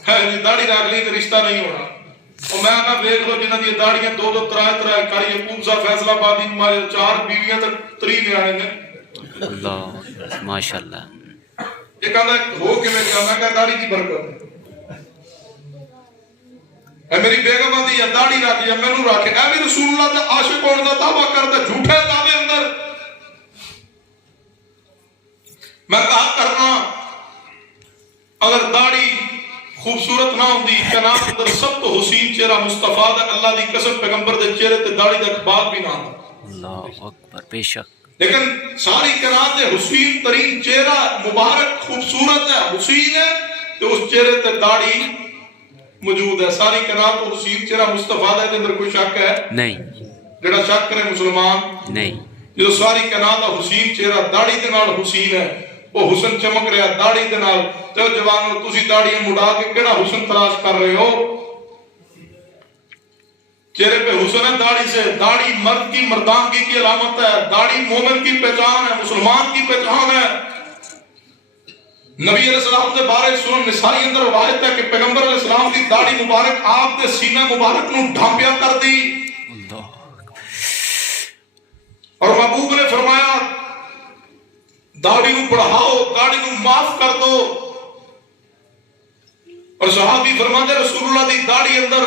ہے جی داڑھی رکھ لی تو رشتہ نہیں ہونا۔ اور میں نہ دیکھ لو جنہاں دی داڑیاں دو دو ترائے کاری یعقوب صاحب فیصلہ آبادی مارے 4 بیویاں تے 3 نیانے نے۔ اللہ ماشاءاللہ۔ یہ کہندا ہو کیویں گیا؟ میں کہا داڑھی کی برکت اے میری بیگم آندی ہے داڑھی رکھ یا مینوں رکھ، اے بھی رسول اللہ دا عاشق ہونے دا دعویٰ کردا جھوٹے دعوے اندر۔ میں کہا کرنا اگر داڑھی خوبصورت نہ ہوندی کائنات اندر سب تو حسین چہرہ مصطفیٰ دا، اللہ دی قسم پیغمبر دے چہرے تے داڑھی دا اقبال بھی نہ آندا۔ اللہ اکبر، بے شک۔ لیکن ساری کائنات دے حسین ترین چہرہ مبارک خوبصورت ہے، حسین ہے، تو اس چہرے تے داڑھی موجود ہے۔ ساری کائنات کو حسین چہرہ مصطفیٰ دا اندر کوئی شک ہے نہیں، جڑا شک کرے مسلمان نہیں۔ جو ساری کائنات دا حسین چہرہ داڑھی دے نال حسین ہے، وہ حسن چمک رہا ہے داڑھی دے نال۔ تے جوانو تسی داڑیاں مڑا کے کیڑا حسن تلاش کر رہے ہو؟ چہرے پہ حسن ہے داڑھی سے، داڑھی مرد کی مردانگی کی علامت ہے، داڑھی مومن کی پہچان ہے، مسلمان کی پہچان ہے۔ نبی علیہ السلام کے بارے سنن نسائی اندر روایت ہے کہ پیغمبر علیہ السلام کی داڑھی مبارک آپ کے سینہ مبارک نو ڈھانپیا کر دی، اور محبوب نے فرمایا داڑھی نو بڑھاؤ، داڑھی نو معاف کر دو۔ اور صحابی فرماتے رسول اللہ دی داڑھی اندر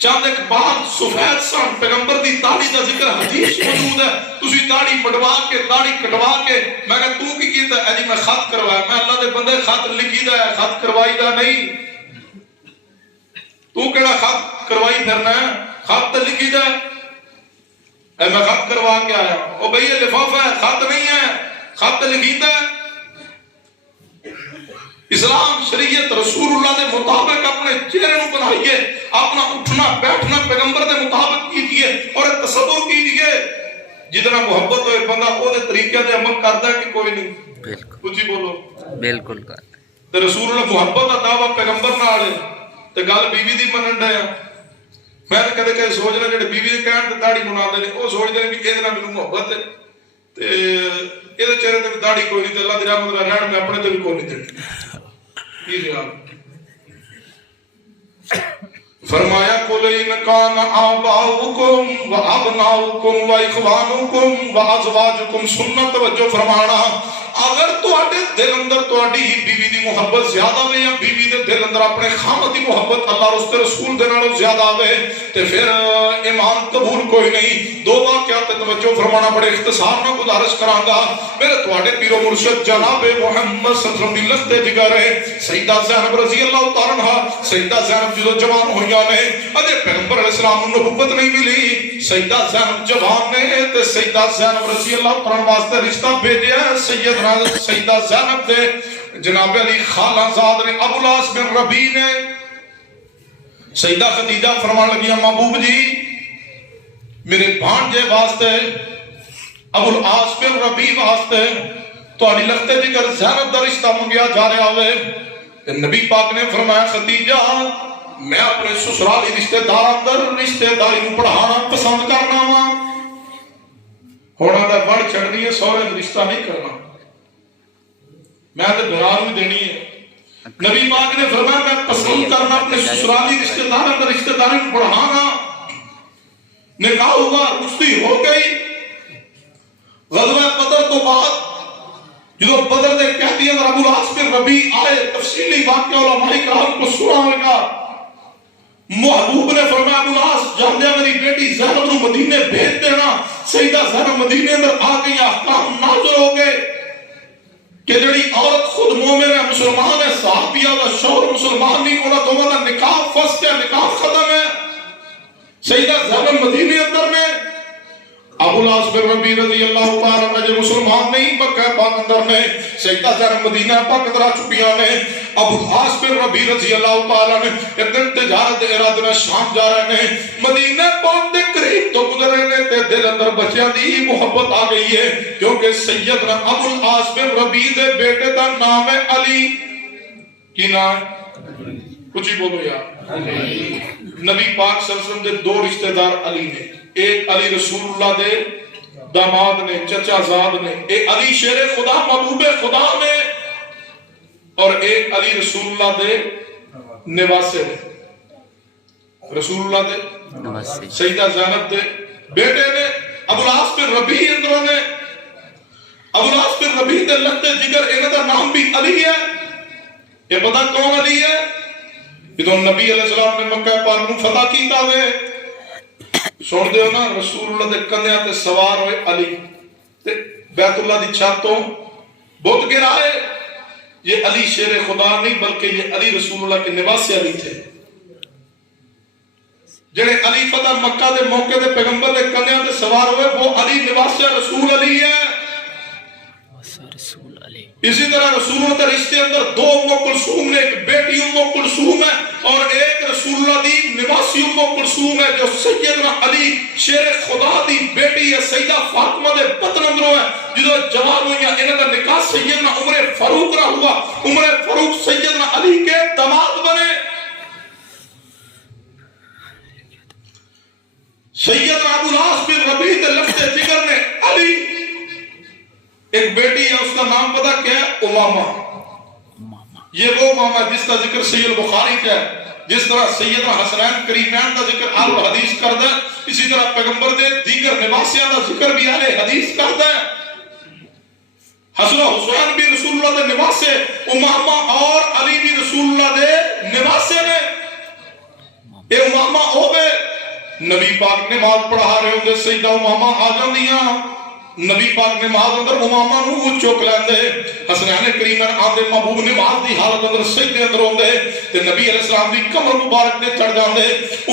چند ایک بال سفید سن، پیغمبر دی داڑھی دا ذکر حدیث موجود ہے۔ تسی داڑھی مڈوا کے داڑھی کٹوا کے، میں کہا تو کی کیتا ہے؟ جی میں خط کروایا۔ میں اللہ دے بندے خط لکھی دا ہے، خط کروائی دا نہیں۔ تو کیڑا خط کروائی پھرنا ہے؟ خط تے لکھی دا ہے۔ اے میں خط کروا کے آیا، او بھئی یہ لفافہ ہے، خط نہیں ہے، خط لکھی دا ہے۔ اسلام شریعت رسول اللہ دے مطابق اپنے چہرے نو بنائیے، اپنا اٹھنا بیٹھنا پیغمبر دے مطابق کیجئے، اور تصور کیجئے جتنا محبت ہوئے بندہ او دے طریقے دے عمل کرتا ہے کہ کوئی نہیں۔ بالکل، کچھ ہی بولو بالکل کر تے رسول اللہ محبت دا دعویٰ پیغمبر نال ہے تے گل بیوی دی منن ڈے۔ میں تے کدے کدے سوچنا جڑے بیوی دے کہن تے داڑھی مناندے نے او سوچدے نے کہ اے نال مینوں محبت ہے تے اے دے چہرے تے داڑھی کوئی نہیں تے اللہ دی رحمت نال رہن میں اپنے تے بھی کوئی نہیں دینی۔ فرمایا قُلْ إِنْ كَانَ آبَاؤُكُمْ وَأَبْنَاؤُكُمْ وَإِخْوَانُكُمْ وَأَزْوَاجُكُمْ سُنَّت توجہ فرمانا اگر تواڈے دل اندر تواڈی بیوی دی محبت زیادہ ہوے یا بیوی دے دل اندر اپنے خامد دی محبت اللہ اور اس کے رسول دے نالوں زیادہ ہوے تے پھر ایمان قبول کوئی نہیں۔ دو واقعات توجہ فرمانا بڑے اختصار نال گزارش کراں گا۔ میرے تواڈے پیر و مرشد جناب محمد صلی اللہ علیہ وسلم دی لخت جگر ہے سیدہ زینب رضی اللہ تعالی عنہا۔ سیدہ زینب جو جوان ہوئیاں نے اجے پیغمبر علیہ السلام نوں نبوت نہیں ملی، سیدہ زینب جوان نے تے سیدہ زینب رضی اللہ تعالی عنہ واسطے رشتہ بھیجیا سیدنا سیدہ زینب دے جناب علی خالہ زاد نے ابو العاص بن ربیع نے۔ سیدہ خدیجہ فرمان لگی محبوب جی میرے بھانجے واسطے ابو العاص بن ربیع واسطے تہاڈی لخت جگر زینب دا رشتہ منگیا جا رہا ہوئے۔ نبی پاک نے فرمایا خدیجہ میں اپنے سسرالی رشتہ دار اندر رشتہ داری نوں پڑھانا پسند کرنا وا، ہونا دا بڑھ چھڑنی ہے سورے رشتہ نہیں کرنا، میں تے برار بھی دینی ہے۔ نبی پاک نے فرمایا میں پسند کرنا اپنے سسرالی رشتہ دار اندر رشتہ داری نوں پڑھانا۔ نکاح ہوا، رشتی ہو گئی۔ غزوہ بدر تو بعد جو بدر دے قیدی اندر ابو العاص بن ربیع آئے، تفصیلی واقعہ علماء کرام کو سنا ہوگا۔ محبوب نے فرمایا ابو العاص جان دیا میری بیٹی زینب نو مدینے بھیج دینا۔ سیدہ زینب مدینے اندر آ گئی، احکام نازل ہو گئے کہ جڑی عورت خود مومن ہے مسلمان ہے، صحابیہ دا شوہر مسلمان نہیں، انہاں دونوں دا نکاح فسخ ہے، نکاح ختم ہے۔ سیدہ زینب مدینے اندر میں ابو العاص بن ربیع رضی اللہ تعالیٰ عنہ جو مسلمان نہیں مکہ پاک اندر میں سیدہ زینب مدینہ پاک اندر آ چکیاں نے۔ ابو العاص بن ربیع رضی اللہ تعالیٰ عنہ ایک دن تجارت ارادے میں شام جا رہے ہیں، مدینہ پاک دے قریب تو گزر رہے ہیں تے دل اندر بچیاں دی محبت آ گئی ہے، کیونکہ سیدنا ابو العاص بن ربیع دے بیٹے دا نام ہے علی۔ کی نام ہے؟ کچھ ہی بولو یار۔ نبی پاک صلی اللہ علیہ وسلم دے دو رشتہ دار علی نے، ایک علی رسول اللہ دے داماد نے، چچا زاد نے، ایک علی شیر خدا محبوب خدا نے، اور ایک علی رسول اللہ دے نواسے نے، رسول اللہ دے نمستے سیدہ زینب دے بیٹے نے، ابو العاص بن ربیع اندروں نے، ابو العاص بن ربیع دے لگتے جگر انہاں دا نام بھی علی ہے۔ یہ پتہ کون علی ہے؟ جدوں نبی علیہ السلام نے مکہ پاک نو فتح کیتا ہوئے، سن دیو نا رسول اللہ دے کندھیاں تے سوار ہوئے علی تے بیت اللہ دی چھت تو بت گرائے۔ یہ علی شیر خدا نہیں بلکہ یہ علی رسول اللہ کے نواسے علی تھے، جڑے علی فتح مکہ دے موقع دے پیغمبر دے کندھیاں تے سوار ہوئے وہ علی نواسے رسول علی ہے۔ رسول علی اسی طرح رسولوں کے رشتے اندر دو ام کلثوم نے، ایک بیٹی ام کلثوم ہے اور ایک رسول اللہ دی نواسی ام کلثوم ہے جو سیدنا علی شیر خدا دی بیٹی ہے، سیدہ فاطمہ دے پتر اندروں ہے۔ جدو جوان ہوئیاں انہاں دا نکاح سیدنا عمر فاروق رہا ہوا، عمر فاروق سیدنا علی کے داماد بنے۔ سیدنا ابو العاص بن ربیع دے لگتے جگر نے علی، ایک بیٹی ہے اس کا نام پتہ کیا ہے؟ امامہ۔ یہ وہ امامہ جس کا ذکر سید بخاری کا ہے، جس طرح سیدنا حسنین کریمین کا ذکر اہل حدیث کرتا ہے، اسی طرح پیغمبر دے دیگر نواسیاں کا ذکر بھی اہل حدیث کرتا ہے۔ حسن و حسین بھی رسول اللہ دے نواسے، امامہ اور علی بھی رسول اللہ دے نواسے نے۔ اے امامہ ہوئے نبی پاک نماز پڑھا رہے ہوں گے، سیدہ امامہ آ جاندیاں، نبی پاک نماز اندر امامہ نو چوک لیندے، حسنین کریمین آندے محبوب نماز دی حالت اندر سجدے اندر ہوندے تے نبی علیہ السلام دی کمر مبارک نے چڑھ جاندے،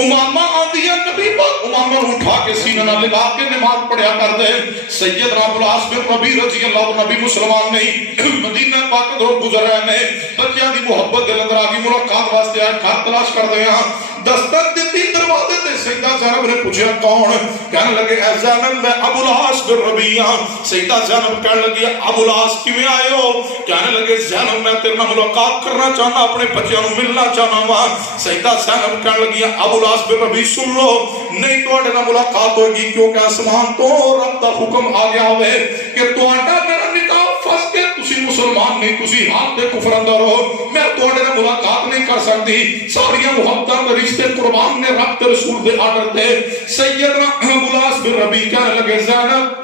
امامہ آندی ہے، نبی پاک امامہ نو اٹھا کے سینہ نہ لگا کے نماز پڑھیا کر دے۔ سیدنا ابو العاص بن ربیع رضی اللہ عنہ نبی مسلمان نہیں، مدینہ پاک اندروں گزر رہے نے، بچیاں دی محبت دل اندر آگی، ملاقات واسطے آئے، گھر تلاش کر دے ہاں، دستک دیتی دروازے تے سیدہ زینب نے پوچھا کون؟ کہنے لگے اے زینب میں ابو العاص بن ربیع ہاں۔ سیدہ زینب کہنے لگی ابو العاص کیویں آئے ہو؟ کہنے لگے زینب میں تیرے نال ملاقات کرنا چاہنا، اپنے بچیاں نوں ملنا چاہنا وا۔ سیدہ زینب کہنے لگی ابو العاص بن ربیع سن لو، نہیں تواڈے نال ملاقات ہوگی کیونکہ آسمان تو رب دا حکم آ گیا ہوئے کہ تواڈا میرا نکاح فس کے تسی مسلمان نہیں، تسی حال دے کفر اندر ہو، میں تواڈے نال ملاقات نہیں کر سکتی۔ ساریاں محبتاں دے رشتے قربان نے رب تے رسول دے آرڈر تے۔ سیدنا ابو العاص بن ربیع کہنے لگے زینب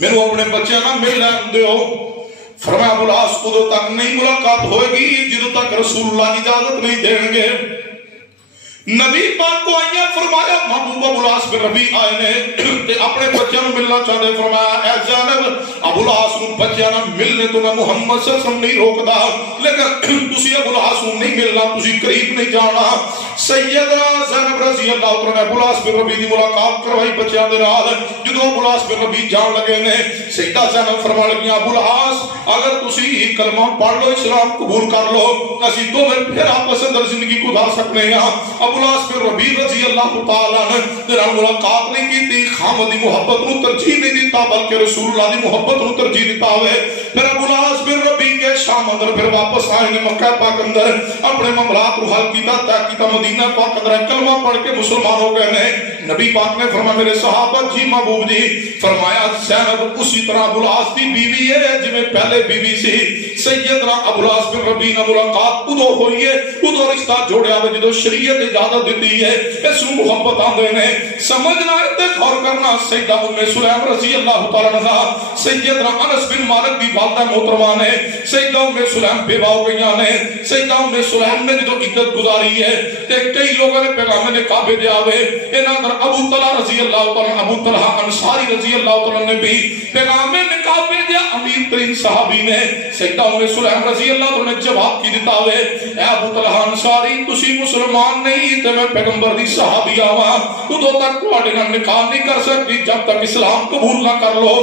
میرے اپنے بچے نہ مل لین دیو۔ فرمایا ابو العاص ادو تک نہیں ملاقات ہوئے گی جدو تک رسول اللہ اجازت نہیں دیں گے۔ نبی پاک کو آئیے، فرمایا محبوب ابو العاص بن ربیع آئے نے تے اپنے بچے نو ملنا چاہتے، فرمایا اے زینب ابو العاص نو بچے نہ ملنے تو میں محمد صلی اللہ علیہ وسلم نہیں روکدا، لیکن تسی ابو العاص نو نہیں ملنا، تسی قریب نہیں جانا۔ سیدنا زینب رضی اللہ عنہ نے ابو العاص بن ربیع دی ملاقات کروائی بچیاں دے نال۔ جدوں ابو العاص بن ربیع جان لگے نے، سیدہ زینب فرمان لگی ابو العاص اگر تسی کلمہ پڑھ لو، اسلام قبول کر لو، اسی دوویں پھر آپس اندر زندگی گزار سکنے ہاں۔ ابو العاص بن ربیع رضی اللہ تعالیٰ نے تیرا ملاقات نہیں کی تھی، خامد دی محبت نو ترجیح نہیں دیتا بلکہ رسول اللہ دی محبت نو ترجیح دیتا ہوئے۔ پھر ابو العاص بن ربیع کے شام اندر پھر واپس آئے نے، مکہ پاک اندر اپنے معاملات کو حل کیتا، طے کیتا، مدینہ پاک اندر کلمہ پڑھ کے مسلمان ہو گئے نے۔ نبی پاک نے فرمایا میرے صحابہ جی محبوب جی، فرمایا زینب اسی طرح ابو العاص دی بیوی ہے جویں پہلے بیوی سی۔ سیدنا ابو العاص بن ربیع نال ملاقات ادو ہوئی ہے، ادو رشتہ جوڑیا ہوئے جدو شریعت اجازت دیتی ہے، اس نو محبت آندے نے۔ سمجھنا تے غور کرنا، سیدہ ام سلیم رضی اللہ تعالی عنہا، سیدنا انس بن مالک دی والدہ محترمہ نے، سیدہ ام سلیم بیوہ ہو گئیاں نے۔ سیدہ ام سلیم نے جدو عدت گزاری ہے تے کئی لوگوں نے پیغام نکاح بھیجا ہوئے، انہاں اندر ابو طلحہ رضی اللہ تعالی، ابو طلحہ انصاری رضی اللہ تعالی نے بھی پیغام نکاح بھیجا۔ امیر ترین صحابی نے سیدہ ام سلیم رضی اللہ تعالی نے جواب کی دیتا ہوئے، اے ابو طلحہ انصاری تسی مسلمان نہیں تے میں پیغمبر دی صحابی آواں، ادو تک تواڈے نال نکاح نہیں کر سکتی جب تک اسلام قبول نہ کر لو۔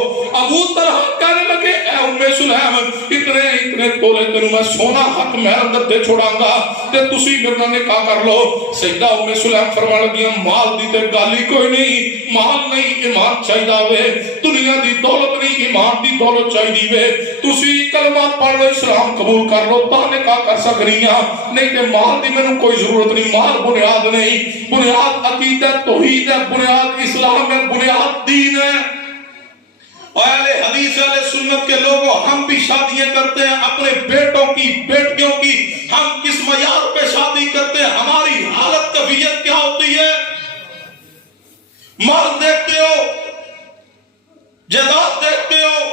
ابو طلحہ کہنے لگے اے ام سلیم اتنے تولے تینوں میں سونا حق مہر اندر دے چھوڑاں گا تے تسی میرے نال نکاح کر لو۔ سیدہ ام سلیم فرمان لگی مال دی تے گل ہی کوئی نہیں، مال نہیں ایمان چاہیدا ہوئے، دنیا دی دولت نہیں ایمان دی دولت چاہیے وے تسی کلمہ پڑھ لو اسلام قبول کر لو تا نکاح کر سکنی ہاں نہیں تے مال دی مینوں کوئی ضرورت نہیں مال بنیاد نہیں بنیاد عقیدہ توحید ہے بنیاد اسلام ہے بنیاد دین ہے اہل حدیث اہل سنت کے لوگوں ہم بھی شادیاں کرتے ہیں اپنے بیٹوں کی بیٹیوں کی ہم کس معیار پہ شادی کرتے ہیں ہماری حالت کیفیت کیا ہوتی ہے مال دیکھتے ہو جائیداد دیکھتے ہو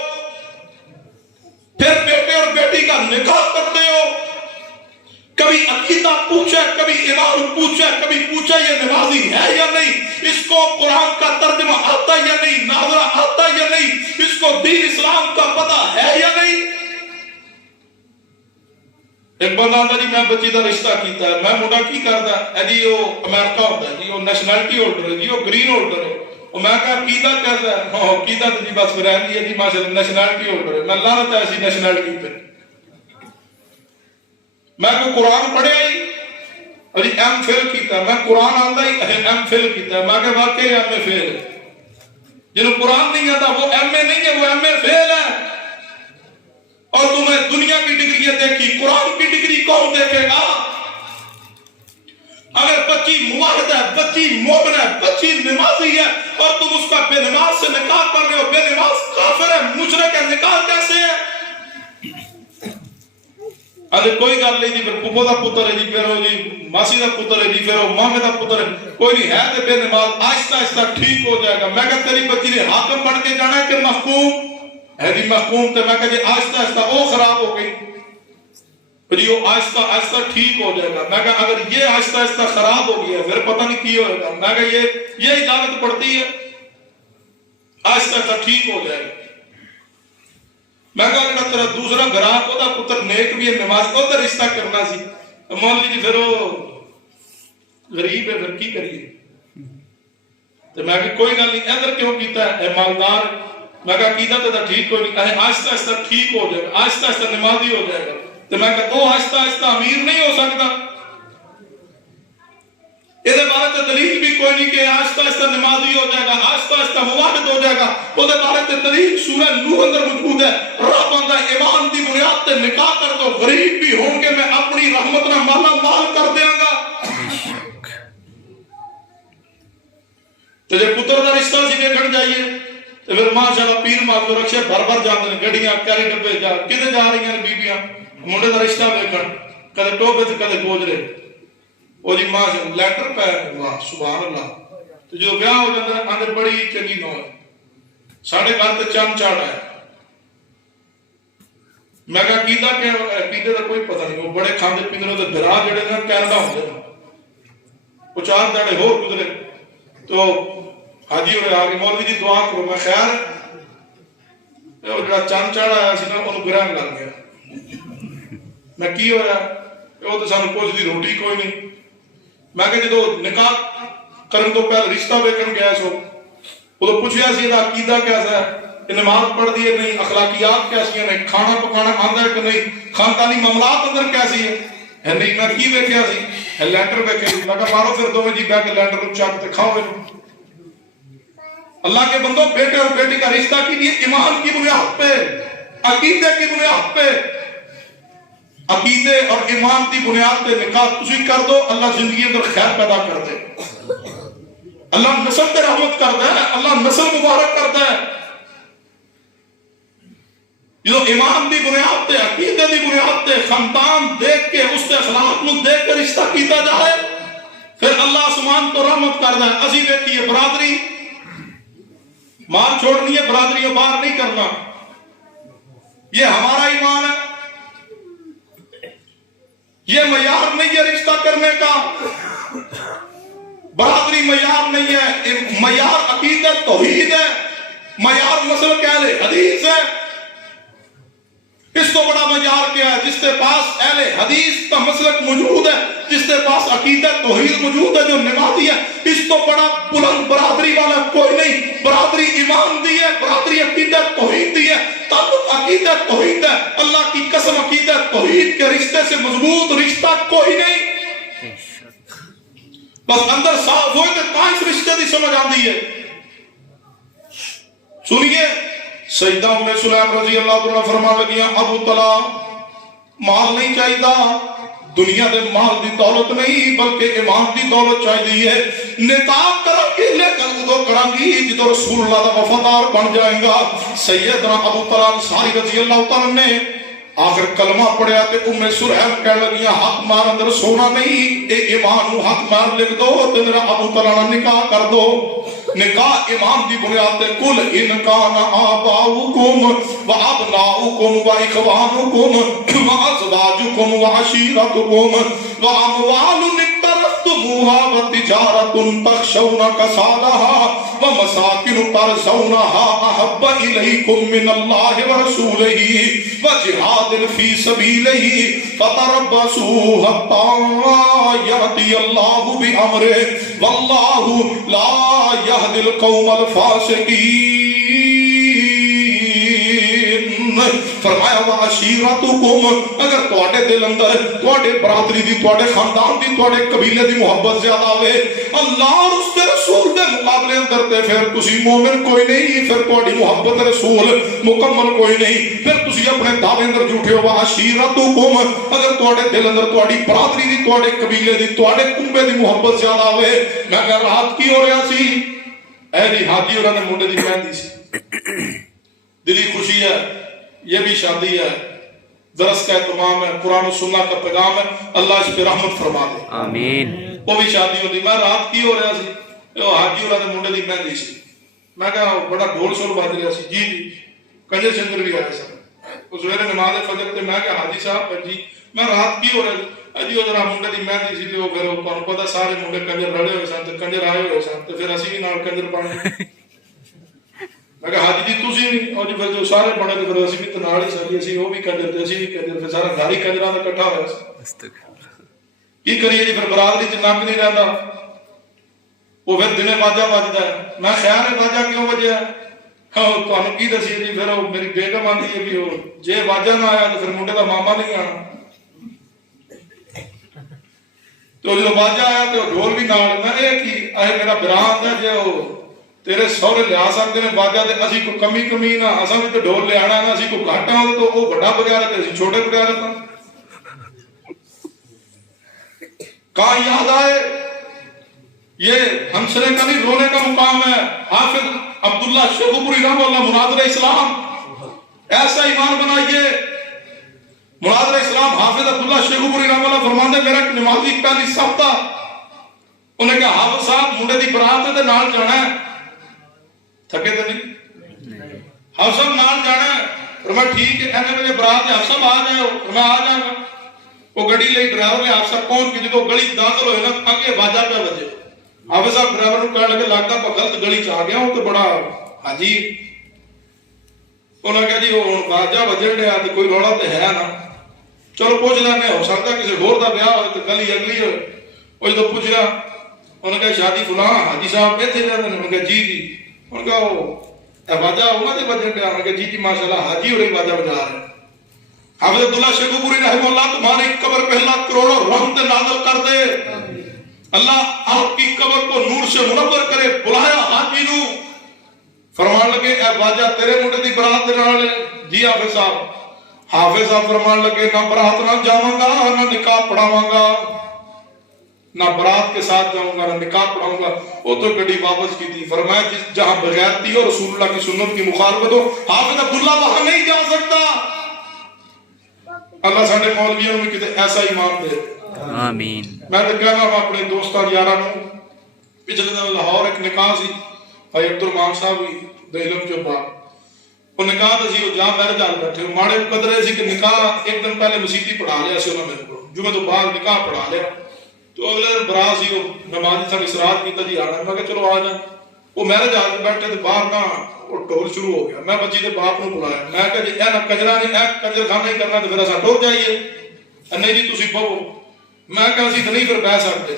پھر بیٹے اور بیٹی کا نکاح کرتے ہو کبھی عقیدہ پوچھا کبھی ایمان پوچھا کبھی پوچھا یہ نمازی ہے یا نہیں اس کو قرآن کا ترجمہ آتا یا نہیں ناظرہ آتا یا نہیں اس کو دین اسلام کا پتہ ہے یا نہیں ایک بندہ آتا جی میں بچی دا رشتہ کیتا ہے میں مڈا کی کرتا ہے جی وہ امریکہ ہوتا ہے جی وہ نیشنلٹی ہولڈر ہے جی وہ گرین ہولڈر ہے اور میں کہا کیتا کہتا ہے ہاں کیتا تو جی بس رہن ہے جی ماشاءاللہ نیشنلٹی ہولڈر ہے میں لعنت ہے ایسی نیشنلٹی پہ میں کوئی قرآن پڑھے ہی اور جی ایم فیل کیتا میں قرآن آندا ہی ایم فیل کیتا میں کہ واقعی ایم اے فیل ہے جنہوں قرآن نہیں آتا وہ ایم اے نہیں ہے وہ ایم اے فیل ہے اور تمہیں دنیا کی ڈگریاں دیکھی قرآن کی ڈگری کون دیکھے گا اگر بچی موحد ہے بچی مومن ہے بچی نمازی ہے اور تم اس کا بے نماز سے نکاح کر رہے ہو بے نماز کافر ہے مشرک ہے نکاح کیسے ہے آدھے کوئی گل نہیں جی پھر پپو دا پتر ہے جی پھر وہ جی ماسی دا پتر ہے جی پھر وہ مامے دا پتر ہے کوئی نہیں ہے تے بے نماز آہستہ آہستہ ٹھیک ہو جائے گا میں کہا تیری بچی نے حاکم بن کے جانا ہے کہ محکوم ہے جی محکوم تے میں کہا جی آہستہ آہستہ وہ خراب ہو گئی پھر یہ آہستہ آہستہ ٹھیک ہو جائے گا میں کہا اگر یہ آہستہ آہستہ خراب ہو گیا پھر پتہ نہیں کی ہوئے گا میں کہا یہ اجازت پڑتی ہے آہستہ آہستہ ٹھیک ہو جائے گا میں کہا کہ تیرا دوسرا گراہ کو دا پتر نیک بھی ہے نماز کو دا رشتہ کرنا سی مولوی جی پھر وہ غریب ہے پھر کی کریے تو میں کہا کوئی گل نہیں ادھر کیوں کیتا ہے اے مالدار میں کہا کیتا تو ٹھیک کوئی نہیں آہستہ آہستہ ٹھیک ہو جائے گا آہستہ آہستہ نمازی ہو جائے گا تو میں کہا وہ آہستہ آہستہ امیر نہیں ہو سکتا یہ بارے تے دلیل بھی کوئی نہیں کہ آہستہ آہستہ نمازی ہو جائے گا آہستہ آہستہ موحد ہو جائے گا وہ بارے تے دلیل سورہ نوح اندر موجود ہے رب آندا ایمان دی بنیاد تے نکاح کر دو غریب بھی ہوں گے میں اپنی رحمت نہ مالا مال کر دیاں گا تے جے پتر دا رشتہ سی دیکھن جائیے تے پھر ماشاءاللہ پیر ماندو رکشے بھر بھر جاندے نے گڈیاں کیری ڈبے جا کدے جا رہی ہیں بیبییاں منڈے دا رشتہ ویکھن کدے ٹوبے تے کدے گوجرے وہ جی ماں سے لیٹر پہ واہ سبحان اللہ تو جو بیاہ ہو جاتا ہے آنے بڑی چنگی نو ہے ساڑھے گھر تے چند چاڑا ہے میں کہا کیتا کہ کیتے دا کوئی پتہ نہیں وہ بڑے کھاندے پیندے تے بھرا جڑے نا کینیڈا ہوندے وہ چار داڑے ہور گزرے تو حاجی ہوئے آگے مولوی جی دعا کرو میں خیال ہے وہ جڑا چند چاڑا آیا سی نا انہوں گرہن لگ گیا میں کی ہویا وہ تو سانو کچھ دی روٹی کوئی نہیں میں کہ جدو نکاح کرن تو پہلے رشتہ ویکھن گیا سو وہ تو پوچھیا سی دا عقیدہ کیسا ہے نماز پڑھ دی ہے نہیں اخلاقیات کیسی ہیں نہیں کھانا پکانا آندا ہے کہ نہیں خاندانی معاملات اندر کیسی ہے نہیں میں کی ویکھیا سی لینڈر ویکھے میں کہا مارو پھر دوویں جی بیٹھ کے لینڈر نوں چک تے کھاؤ اللہ کے بندوں بیٹے اور بیٹی کا رشتہ کیجیے ایمان کی بنیاد پہ عقیدے کی بنیاد پہ عقیدے اور ایمان کی بنیاد پہ نکاح تسی کر دو اللہ زندگی اندر خیر پیدا کر دے اللہ نسل پہ رحمت کرتا ہے اللہ نسل مبارک کرتا ہے جو ایمان دی بنیاد تے عقیدے دی بنیاد تے خاندان دیکھ کے اس تے اخلاق نو دیکھ کے رشتہ کیتا جائے پھر اللہ آسمان تو رحمت کرتا ہے اسی دیکھیے برادری مال چھوڑنی ہے برادریوں باہر نہیں کرنا یہ ہمارا ایمان ہے یہ معیار نہیں ہے رشتہ کرنے کا برادری معیار نہیں ہے معیار عقیدت توحید ہے معیار مسلک اہل حدیث ہے اس کو بڑا معیار کیا ہے جس کے پاس اہل حدیث کا مسلک موجود ہے جس کے پاس عقیدت توحید موجود ہے جو نمازی ہے اس کو بڑا بلند برادری والا کوئی نہیں برادری ایمان دی ہے برادری عقیدت توحید دی ہے تعلق عقیدت توحید ہے اللہ کی قسم عقیدت توحید کے رشتے سے مضبوط رشتہ کوئی نہیں بس اندر صاف ہوئے تو اس رشتے دی سمجھ آندی ہے سنیے سیدہ ام سلیم رضی اللہ عنہ فرمان لگیاں ابو طلا مال نہیں چاہیے، دنیا دے مال دی دولت نہیں بلکہ ایمان دی دولت چاہیے ہے، نکاح کرو گی لیکن ادو کرا گی جدو رسول اللہ دا وفادار بن جائیں گا۔ سیدنا ابو طلا انصاری رضی اللہ تعالیٰ نے آخر کلمہ پڑھیا تے ام سلیم کہنے لگیاں حق مار اندر سونا نہیں، اے ایمان نو حق مار لکھ دو تے میرا ابو طلا نہ نکاح کر دو۔ نکاح ایمان دی بنیاد تے کل ان کان آباؤکم و ابناؤکم و اخوانکم و ازواجکم و عشیرتکم و اموال اقترفتموها و تجارت تخشون کسادها و مساکن ترضونها احب الیکم من اللہ و رسولہ و جہاد فی سبیلہ فتربصوا حتی یأتی اللہ بامرہ واللہ لا یهدی القوم الفاسقین۔ فرمایا وعشیرتکم، اگر تواڈے دل اندر تواڈے برادری دی، تواڈے خاندان دی، تواڈے قبیلے دی محبت زیادہ ہوئے اللہ اور اس کے رسول دے مقابلے اندر تے پھر تسی مومن کوئی نہیں، پھر تواڈی محبت رسول مکمل کوئی نہیں، پھر تسی اپنے دعوے اندر جھوٹے ہو۔ وعشیرتکم، اگر تواڈے دل اندر تواڈی برادری دی، تواڈے قبیلے دی، تواڈے کنبے دی محبت زیادہ ہوئے۔ میں کہہ رات کی ہو رہا سی، اے جی حاجی اور نے منڈے دی مہندی سی، دلی خوشی ہے، یہ بھی شادی ہے، درس کا اہتمام ہے، قرآن و سنت کا پیغام ہے، اللہ اس پہ رحمت فرما دے آمین۔ وہ بھی شادی ہوتی۔ میں رات کی ہو رہا سی، حاجی اور نے منڈے دی مہندی سی، میں کہا بڑا ڈھول شول بج رہا سی، جی جی کنجر چندر بھی آئے سن، اس ویلے نماز فجر تے میں کہا حاجی صاحب جی میں رات کی ہو رہا سی، جی وہ ذرا منڈے دی مہندی سی تے وہ پھر تانوں پتہ سارے منڈے کنجر رڑے ہوئے سن تے کنجر آئے ہوئے سن تے پھر اسی بھی نال کنجر بن گئے۔ میں کہا حاجی جی تسی نہیں، اور جی پھر جو سارے بنے تے پھر اسی بھی تے نال ہی ساری، اسی وہ بھی کنجر تے اسی بھی کنجر، پھر سارا گھر ہی کنجراں دا اکٹھا ہویا سی۔ کی کریے جی، پھر برادری چ نک نہیں رہندا، وہ پھر دنے باجا بجدا ہے۔ میں خیال ہے باجا کیوں بجیا ہے؟ تانوں کی دسی جی، پھر وہ میری بیگم آندی ہے بھی وہ جے باجا نہ آیا تو پھر منڈے دا ماما نہیں آنا، تو جو باجا آیا تو ڈھول بھی نال۔ میں اے کی اے میرا برات ہے جے وہ تیرے سہرے لیا سکتے ہیں باجا تے اسی کو کمی نہ، اساں بھی تے ڈھول لے آنا نہ، اسی کو گھٹ آ تو وہ بڑا بغیر تے اسی چھوٹے بغیر تھا۔ کہاں یاد آئے یہ ہنسنے کا نہیں رونے کا مقام ہے۔ حافظ عبداللہ شیخوپوری رحمہ اللہ مناظر اسلام، ایسا ایمان بنائیے۔ مناظر اسلام حافظ عبداللہ شیخوپوری رحمہ اللہ فرماندے میرا ایک نمازی پہلی صف تھا، انہیں کہا حافظ صاحب منڈے دی برات ہے تے نال جانا ہے، تھکے تو نہیں؟ حافظ صاحب نال جانا ہے، اور میں ٹھیک ہے اینے میں برات ہے، حافظ صاحب آ جائے ہو، میں آ جاؤں گا۔ وہ گڑی لئی ڈرائیور نے حافظ صاحب پہنچ کے جدو گلی داخل ہوئے نا اگے باجا پہ بجے، حافظ صاحب ڈرائیور نو کہنے لگے لگتا پا غلط گلی چ آ گیا ہوں تو بڑا حاجی، انہوں نے کہا جی وہ باجا بجن ڈیا تو کوئی روڑا تو ہے نا، چلو پوچھ لینے، ہو سکتا کسی ہور دا بیاہ ہوئے تو گلی اگلی ہوئے۔ وہ جدو پوچھ رہا انہوں نے کہا شادی فلاں حاجی صاحب ایتھے رہندے نے، انہوں نے کہا جی جی، انہوں نے کہا وہ باجا انہاں دے بجن ڈیا، انہوں نے کہا جی جی ماشاءاللہ حاجی ہوئی باجا بجا رہے ہیں۔ حافظ عبداللہ شیخوپوری رحمہ اللہ تمہاری قبر پہ اللہ کروڑوں رحمت نازل کر دے، اللہ آپ کی قبر کو نور سے منور کرے۔ بلایا حاجی نو، فرمان لگے اے باجا تیرے منڈے دی برات دے نال جی حافظ صاحب۔ حافظ صاحب فرمان لگے نہ برات نہ جاواں گا نہ نکاح پڑھاواں گا، نہ برات کے ساتھ جاؤں گا نہ نکاح پڑھاؤں گا۔ وہ تو گڈی واپس کی تھی، فرمایا جس جہاں بغیرتی ہو رسول اللہ کی سنت کی مخالفت ہو حافظ عبداللہ وہاں نہیں جا سکتا۔ اللہ ساڈے مولویوں میں کتے ایسا ایمان دے آمین۔ میں تو کہنا ہوں اپنے دوستان یاراں نوں، پچھلے دن لاہور ایک نکاح سی، بھائی عبدالرحمان صاحب بھی دے علم جو بات، وہ نکاح تے سی وہ جہاں میرج آل بیٹھے ماڑے قدرے سی کہ نکاح ایک دن پہلے مسیتی پڑھا لیا سی انہوں نے میرے کو، جمعہ تو بعد نکاح پڑھا لیا، تو اگلے دن برا سی وہ نمازی صاحب اسرار کیتا جی آنا، میں کہا چلو آ جائیں۔ وہ میرج آل کے بیٹھے تے باہر نہ وہ ٹول شروع ہو گیا، میں بچی دے باپ نو بلایا، میں کہا جی اے نہ کجرا نہیں اے کجر خانہ نہیں کرنا تو پھر اساں ٹر جائیے، نہیں جی تسی بہو، میں کہا اسی تے نہیں پھر بہ سکتے،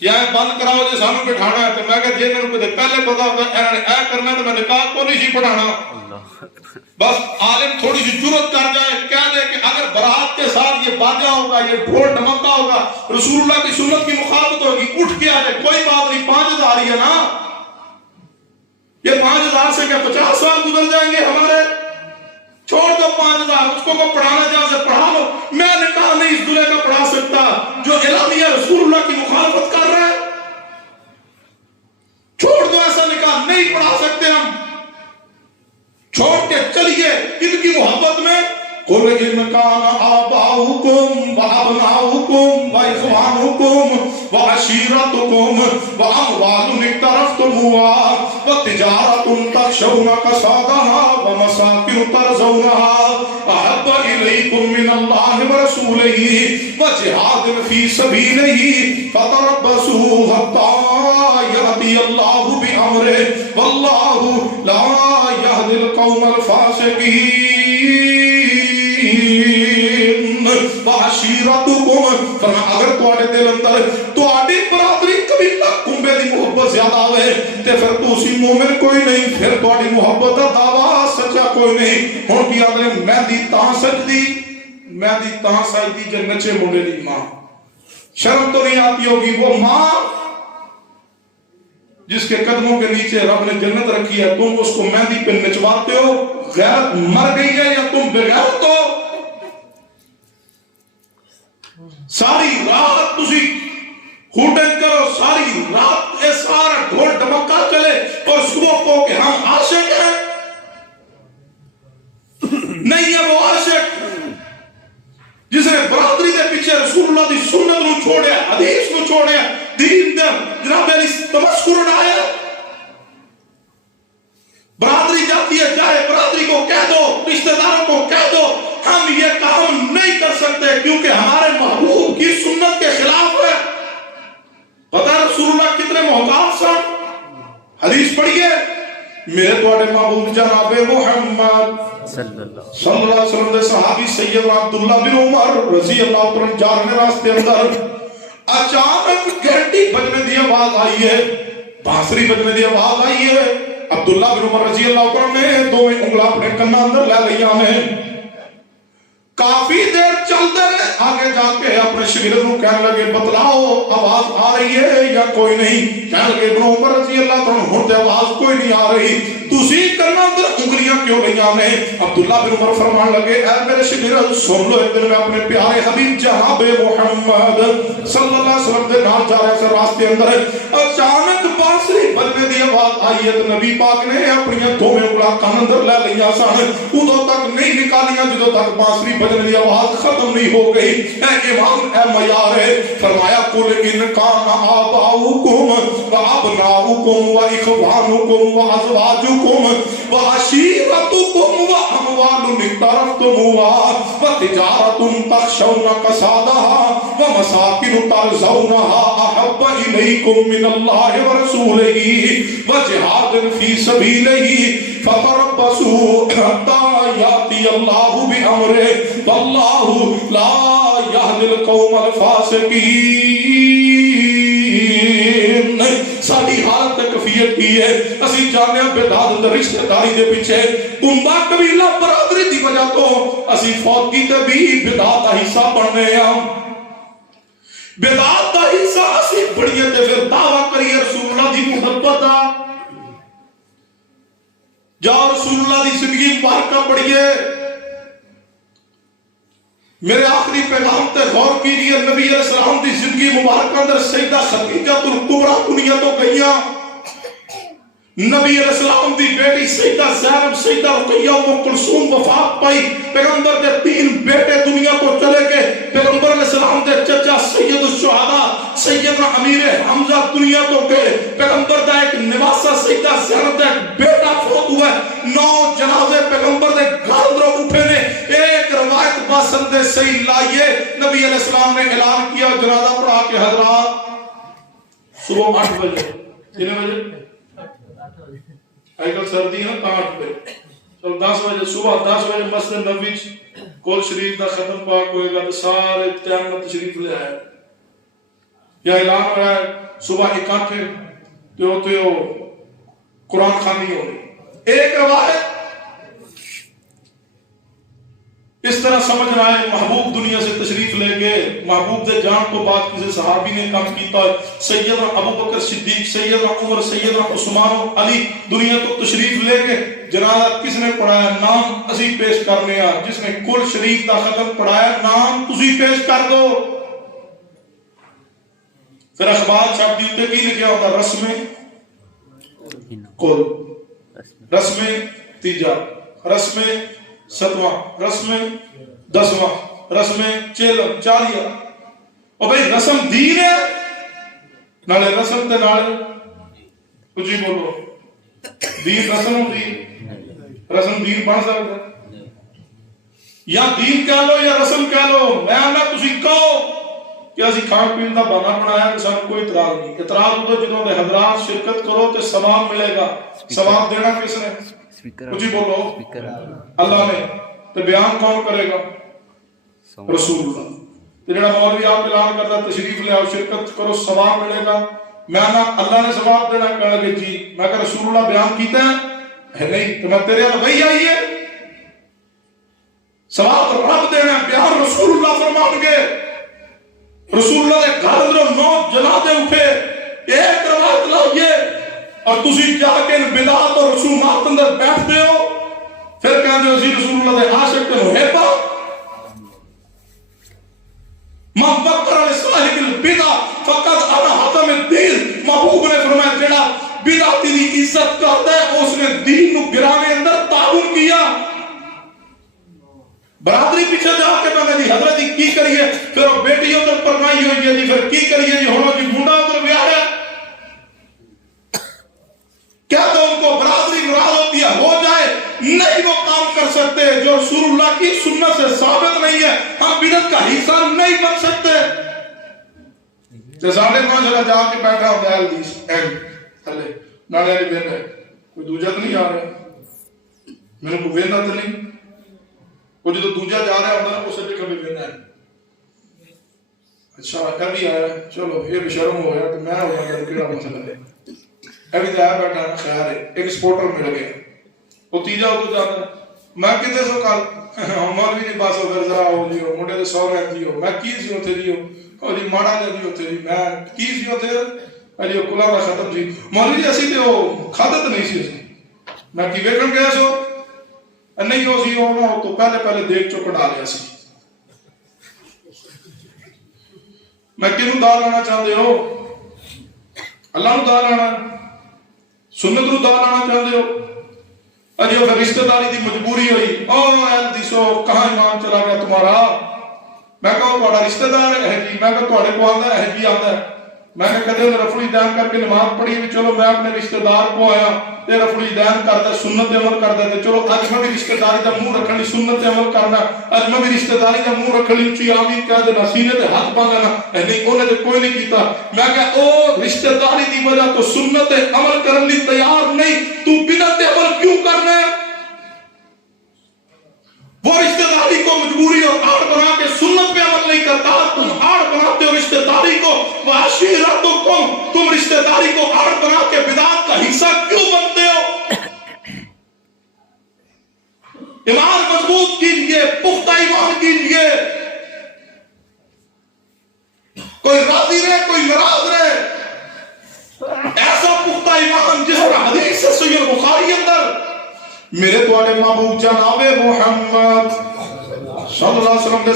یا بند کراؤ جی سانو بٹھانا ہے، تو میں کہا جی انہوں کو پہلے پتا ہوتا انہوں نے اے کرنا تو میں نکاح کو نہیں سی پڑھانا۔ بس عالم تھوڑی سی جرت کر جائے کہہ دے کہ اگر برات کے ساتھ یہ باجا ہوگا یہ ڈھول ڈھمکا ہوگا رسول اللہ کی سنت کی مخالفت ہوگی، اٹھ کے آ جائے، کوئی بات نہیں 5000 ہی ہے نا، یہ 5000 سے کیا 50 سال گزر جائیں گے ہمارے؟ چھوڑ دو 5000، اس کو پڑھانا جہاں سے پڑھا لو. میں نکاح نہیں اس دلہے کا پڑھا سکتا جو اعلامیہ رسول اللہ کی مخالفت کر رہا ہے. چھوڑ دو ایسا نکاح نہیں پڑھا سکتے ہم. چھوڑ کے چلیے ان کی محبت میں. قُلْ إِنْ كَانَ آبَاؤُكُمْ وَأَبْنَاؤُكُمْ وَإِخْوَانُكُمْ وَعَشِيرَتُكُمْ وَأَمْوَالٌ اقْتَرَفْتُمُوهَا وَتِجَارَةٌ تَخْشَوْنَ كَسَادَهَا وَمَسَاكِنُ تَرْضَوْنَهَا أَحَبَّ إِلَيْكُم مِّنَ اللَّهِ وَرَسُولِهِ وَجِهَادٍ فِي سَبِيلِهِ فَتَرَبَّصُوا حَتَّىٰ يَأْتِيَ اللَّهُ بِأَمْرِهِ وَاللَّهُ لَا يَهْدِي الْقَوْمَ الْفَاسِقِينَ. اگر تواڈے دل اندر تواڈی برادری قبیلہ کنبے دی محبت زیادہ ہوئے تے پھر تسی مومن کوئی نہیں، پھر تواڈی محبت دا دعویٰ سچا کوئی نہیں. ہن کی آندے مہندی تاں سجدی جے نچے منڈے دی ماں. شرم تو نہیں آتی ہوگی وہ ماں جس کے قدموں کے نیچے رب نے جنت رکھی ہے، تم اس کو مہندی پہ نچواتے ہو. غیرت مر گئی ہے یا تم بغیرت ہو؟ ساری رات تسی ہوٹل کرو، ساری رات اے سارا ڈھول ڈمکا چلے اور صبح کو کہ ہم عاشق ہیں. نہیں ہے وہ عاشق جس نے برادری دے پیچھے رسول اللہ دی سنت نو چھوڑیا، حدیث نو چھوڑیا، دین دے جناب علی تمسکر اڑایا. برادری جاتی ہے، چاہے برادری کو کہہ دو، رشتہ داروں کو کہہ دو ہم یہ کام نہیں کر سکتے کیونکہ ہمارے محبوب کی سنت کے خلاف ہے. پتہ ہے رسول اللہ کتنے محتاط سن. حدیث پڑھیے، میرے تواڈے محبوب جناب محمد صلی اللہ علیہ وسلم دے صحابی سیدنا عبداللہ بن عمر رضی اللہ تعالی عنہ جا رہے راستے اندر اچانک گھنٹی بجنے دی آواز آئی ہے، بانسری بجنے دی آواز آئی ہے. عبداللہ بن عمر رضی اللہ تعالی عنہ نے دو انگلاں اپنے کنا اندر لے لیا میں. کافی دیر چلتے رہے، آگے جا کے اپنے شاگرد کو کہنے لگے بتلاؤ آواز آ رہی ہے یا کوئی نہیں؟ کہنے لگے ابن عمر رضی اللہ تعالیٰ ہن تے آواز کوئی نہیں آ رہی، تسی کرنا اندر انگلیاں کیوں نہیں آنے؟ عبداللہ بن عمر فرمان لگے اے میرے شاگرد سن لو، ادھر میں اپنے پیارے حبیب جناب محمد صلی اللہ علیہ وسلم دے نال جا رہے سے راستے اندر اچانک بانسری بجنے دی آواز آئی ہے تو نبی پاک نے اپنی دونوں انگلاں کان اندر لے لیا سن، ادوں تک نہیں نکالیاں جدوں تک بانسری بجنے دی آواز ختم نہیں ہو گئی. اے امام اے معیار ہے، فرمایا قل ان کان آباؤکم وابناؤکم واخوانکم وازواجکم وعشیرتکم واموال اقترفتموها وتجارۃ تخشون کسادها ومساکن ترضونها احب الیکم من اللہ ورسولہ وجہاد فی سبیلہ فتربصوا حتی یاتی اللہ بامرہ واللہ لا یہدی القوم الفاسقین. ساری حالت کفیت کی ہے، اسی جانے بدعت تے رشتہ داری دے پیچھے کنبہ قبیلہ برادری دی وجہ تو اسی فوت کیتے بھی بدعت دا حصہ بننے ہاں. بدعت دا حصہ اسی بڑھیے تے پھر دعویٰ کریے رسول اللہ دی محبت دا. جاؤ رسول اللہ دی زندگی مبارکہ پڑھیے. میرے آخری پیغام تے غور کیجئے، نبی علیہ السلام دی زندگی مبارکہ اندر سیدہ خدیجہ الکبریٰ دنیا تو گئیاں. نبی علیہ السلام دی بیٹی سیدہ زینب، سیدہ رقیہ، ام کلثوم وفات پائی. پیغمبر دے 3 بیٹے دنیا کو چلے گئے. پیغمبر علیہ السلام دے چچا سید الشہداء سیدنا امیر حمزہ دنیا تو گئے. پیغمبر دا ایک نواسہ سیدہ زینب دا ایک بیٹا فوت ہوا ہے. 9 جنازے پیغمبر دے گھر اندر اٹھے نے. ایک روایت باسند صحیح لائیے، نبی علیہ السلام نے اعلان کیا جنازہ پڑھا کے حضرات صبح 8 بجے کتنے بجے؟ آئی کل سردی ہے نا 8 بجے، چل 10 بجے صبح 10 بجے مسجد نبوی کل شریف دا ختم پاک ہوئے گا تو سارے ٹائم میں تشریف لے آئے. یا اعلان ہو رہا ہے صبح اکٹھے تو قرآن خوانی ہو رہی. ایک روایت اس طرح سمجھنا ہے محبوب دنیا سے تشریف لے گئے, محبوب دے جان تو بعد کسی صحابی نے کام کیتا ہے, سیدنا ابو بکر صدیق, سیدنا عمر, سیدنا عثمان علی دنیا تو تشریف لے گئے. جنازہ کس نے پڑھایا؟ نام اسی پیش کرنے آ. جس نے کل شریف دا ختم پڑھایا نام تسی پیش کر دو. پھر اخبار چھاپ دی تے کی لکھیا ہوتا؟ رسم کل, رسم تیجا, رسم ستواں, رسم دسواں, رسم چیلم چالیہ. اور بھئی رسم دین ہے, نالے رسم تے نالے کچھ ہی بولو, دین رسم ہوتی, رسم دین بن سکتا ہے یا دین کہہ لو یا رسم کہہ لو. میں آنا تسی کہو کہ اسی کھان پین دا بہانہ بنایا کہ سانو کوئی اعتراض نہیں. اعتراض ہوتا جنہوں نے حضرات شرکت کرو تے ثواب ملے گا. ثواب دینا کس نے؟ کچھ ہی بولو, اللہ نے. تو بیان کون کرے گا؟ رسول اللہ. جنہاں مولوی آپ اعلان کرتا تشریف لے آؤ شرکت کرو ثواب ملے گا. میں نہ اللہ نے ثواب دینا کہنے لگے جی میں کہ رسول اللہ بیان کیتا ہے نہیں تو میں تیرے اللہ وہی آئیے ثواب رب دینا. بیان رسول اللہ فرمان گے. رسول اللہ نے گھر اندر 9 جنازے اٹھے, ایک روایت لائیے اور تسی جا کے بدعات اور رسومات اندر بیٹھتے ہو. پھر کہتے ہو رسول اللہ دے عاشق تے محبا من فکر علی صاحب البدع فقد انا حتم الدین. محبوب نے فرمایا جڑا بدعتی دی عزت کرتا ہے اس نے دین نو گرانے اندر تعاون کیا. برادری پیچھے جا کے میں جی حضرت جی کی کریے, پھر وہ بیٹی ادھر پرنائی ہوئی ہے جی, پھر کی کریے جی ہونو جی منڈا ادھر بیاہ ہے. کیا تو ان کو برادری ناراض ہوتی ہے؟ ہو جائے, نہیں وہ کام کر سکتے جو رسول اللہ کی سنت سے ثابت نہیں ہے. ہم بدعت کا حصہ نہیں بن سکتے. جیسے ماشاءاللہ جا کے بیٹھا ہوتا ہے حدیث تھلے نالے والی بن ہے, کوئی دوجا تو نہیں آ رہا, میرے کو ویندہ تو نہیں, وہ جو دوجا جا رہا ہوتا ہے اسے بھی کبھی ویندہ ہے. اچھا کبھی آیا, چلو یہ بھی شرم ہو گیا کہ میں ہو گیا کیڑا مسئلہ ہے. ابھی جایا بیٹھا نا خیال ہے ایک سپورٹر مل گیا, وہ تیجا ہو تو جاتا ہے میں کتے سو کال مولوی نہیں پاس ہو پھر ذرا ہو جیو منڈے دے سو رہے جیو میں کی سی ہوتے جیو جی ماڑا جا جی ہوتے جی میں کی سی ہوتے جی کلا کا ختم جی مولوی جی اسی تے وہ کھاتے تو نہیں سی اسی میں کی ویکھن گیا سو نہیں ہو سی ہو تو پہلے دیکھ چو کٹا لیا سی. میں کنوں دال آنا چاہتے ہو؟ اللہ نو دال آنا, سنت نو دال آنا چاہتے ہو؟ اجی وہ رشتہ داری دی مجبوری ہوئی, او دیسو کہاں ایمان چلا گیا تمہارا؟ میں کہا تمہارا رشتہ دار ہے جی, میں کہا تمہارے کو آتا ہے جی آتا ہے. میں نے کہتے ہیں رفڑی دین کر کے نماز پڑھی بھی چلو میں اپنے رشتہ دار کو آیا تے رفڑی دین کرتا سنت عمل کرتا تے چلو اج میں بھی رشتہ داری دا منہ رکھن دی سنت عمل کرنا, اج میں بھی رشتہ داری دا منہ رکھن دی اونچی آمین کہہ دینا سینے تے ہاتھ باندھنا نہیں انہیں تے کوئی نہیں کیتا. میں کہ او رشتہ داری دی وجہ تو سنت عمل کرن دی تیار نہیں, تو بدعت عمل کیوں کرنا ہے؟ وہ رشتہ داری کو مجبوری اور آڑ بنا کے سنت پہ عمل نہیں کرتا, تم آڑ بناتے ہو رشتہ داری کو. وَعَشِيرَتُكُمْ, تم رشتہ داری کو آڑ بنا کے بدعت کا حصہ کیوں بنتے ہو؟ ایمان مضبوط کیجئے, پختہ ایمان کیجئے. کوئی راضی رہے کوئی ناراض رہے, ایسا پختہ ایمان جس طرح حدیث سے صحیح بخاری اندر میرے تواڈے محبوب جناب محمد صلی اللہ علیہ وسلم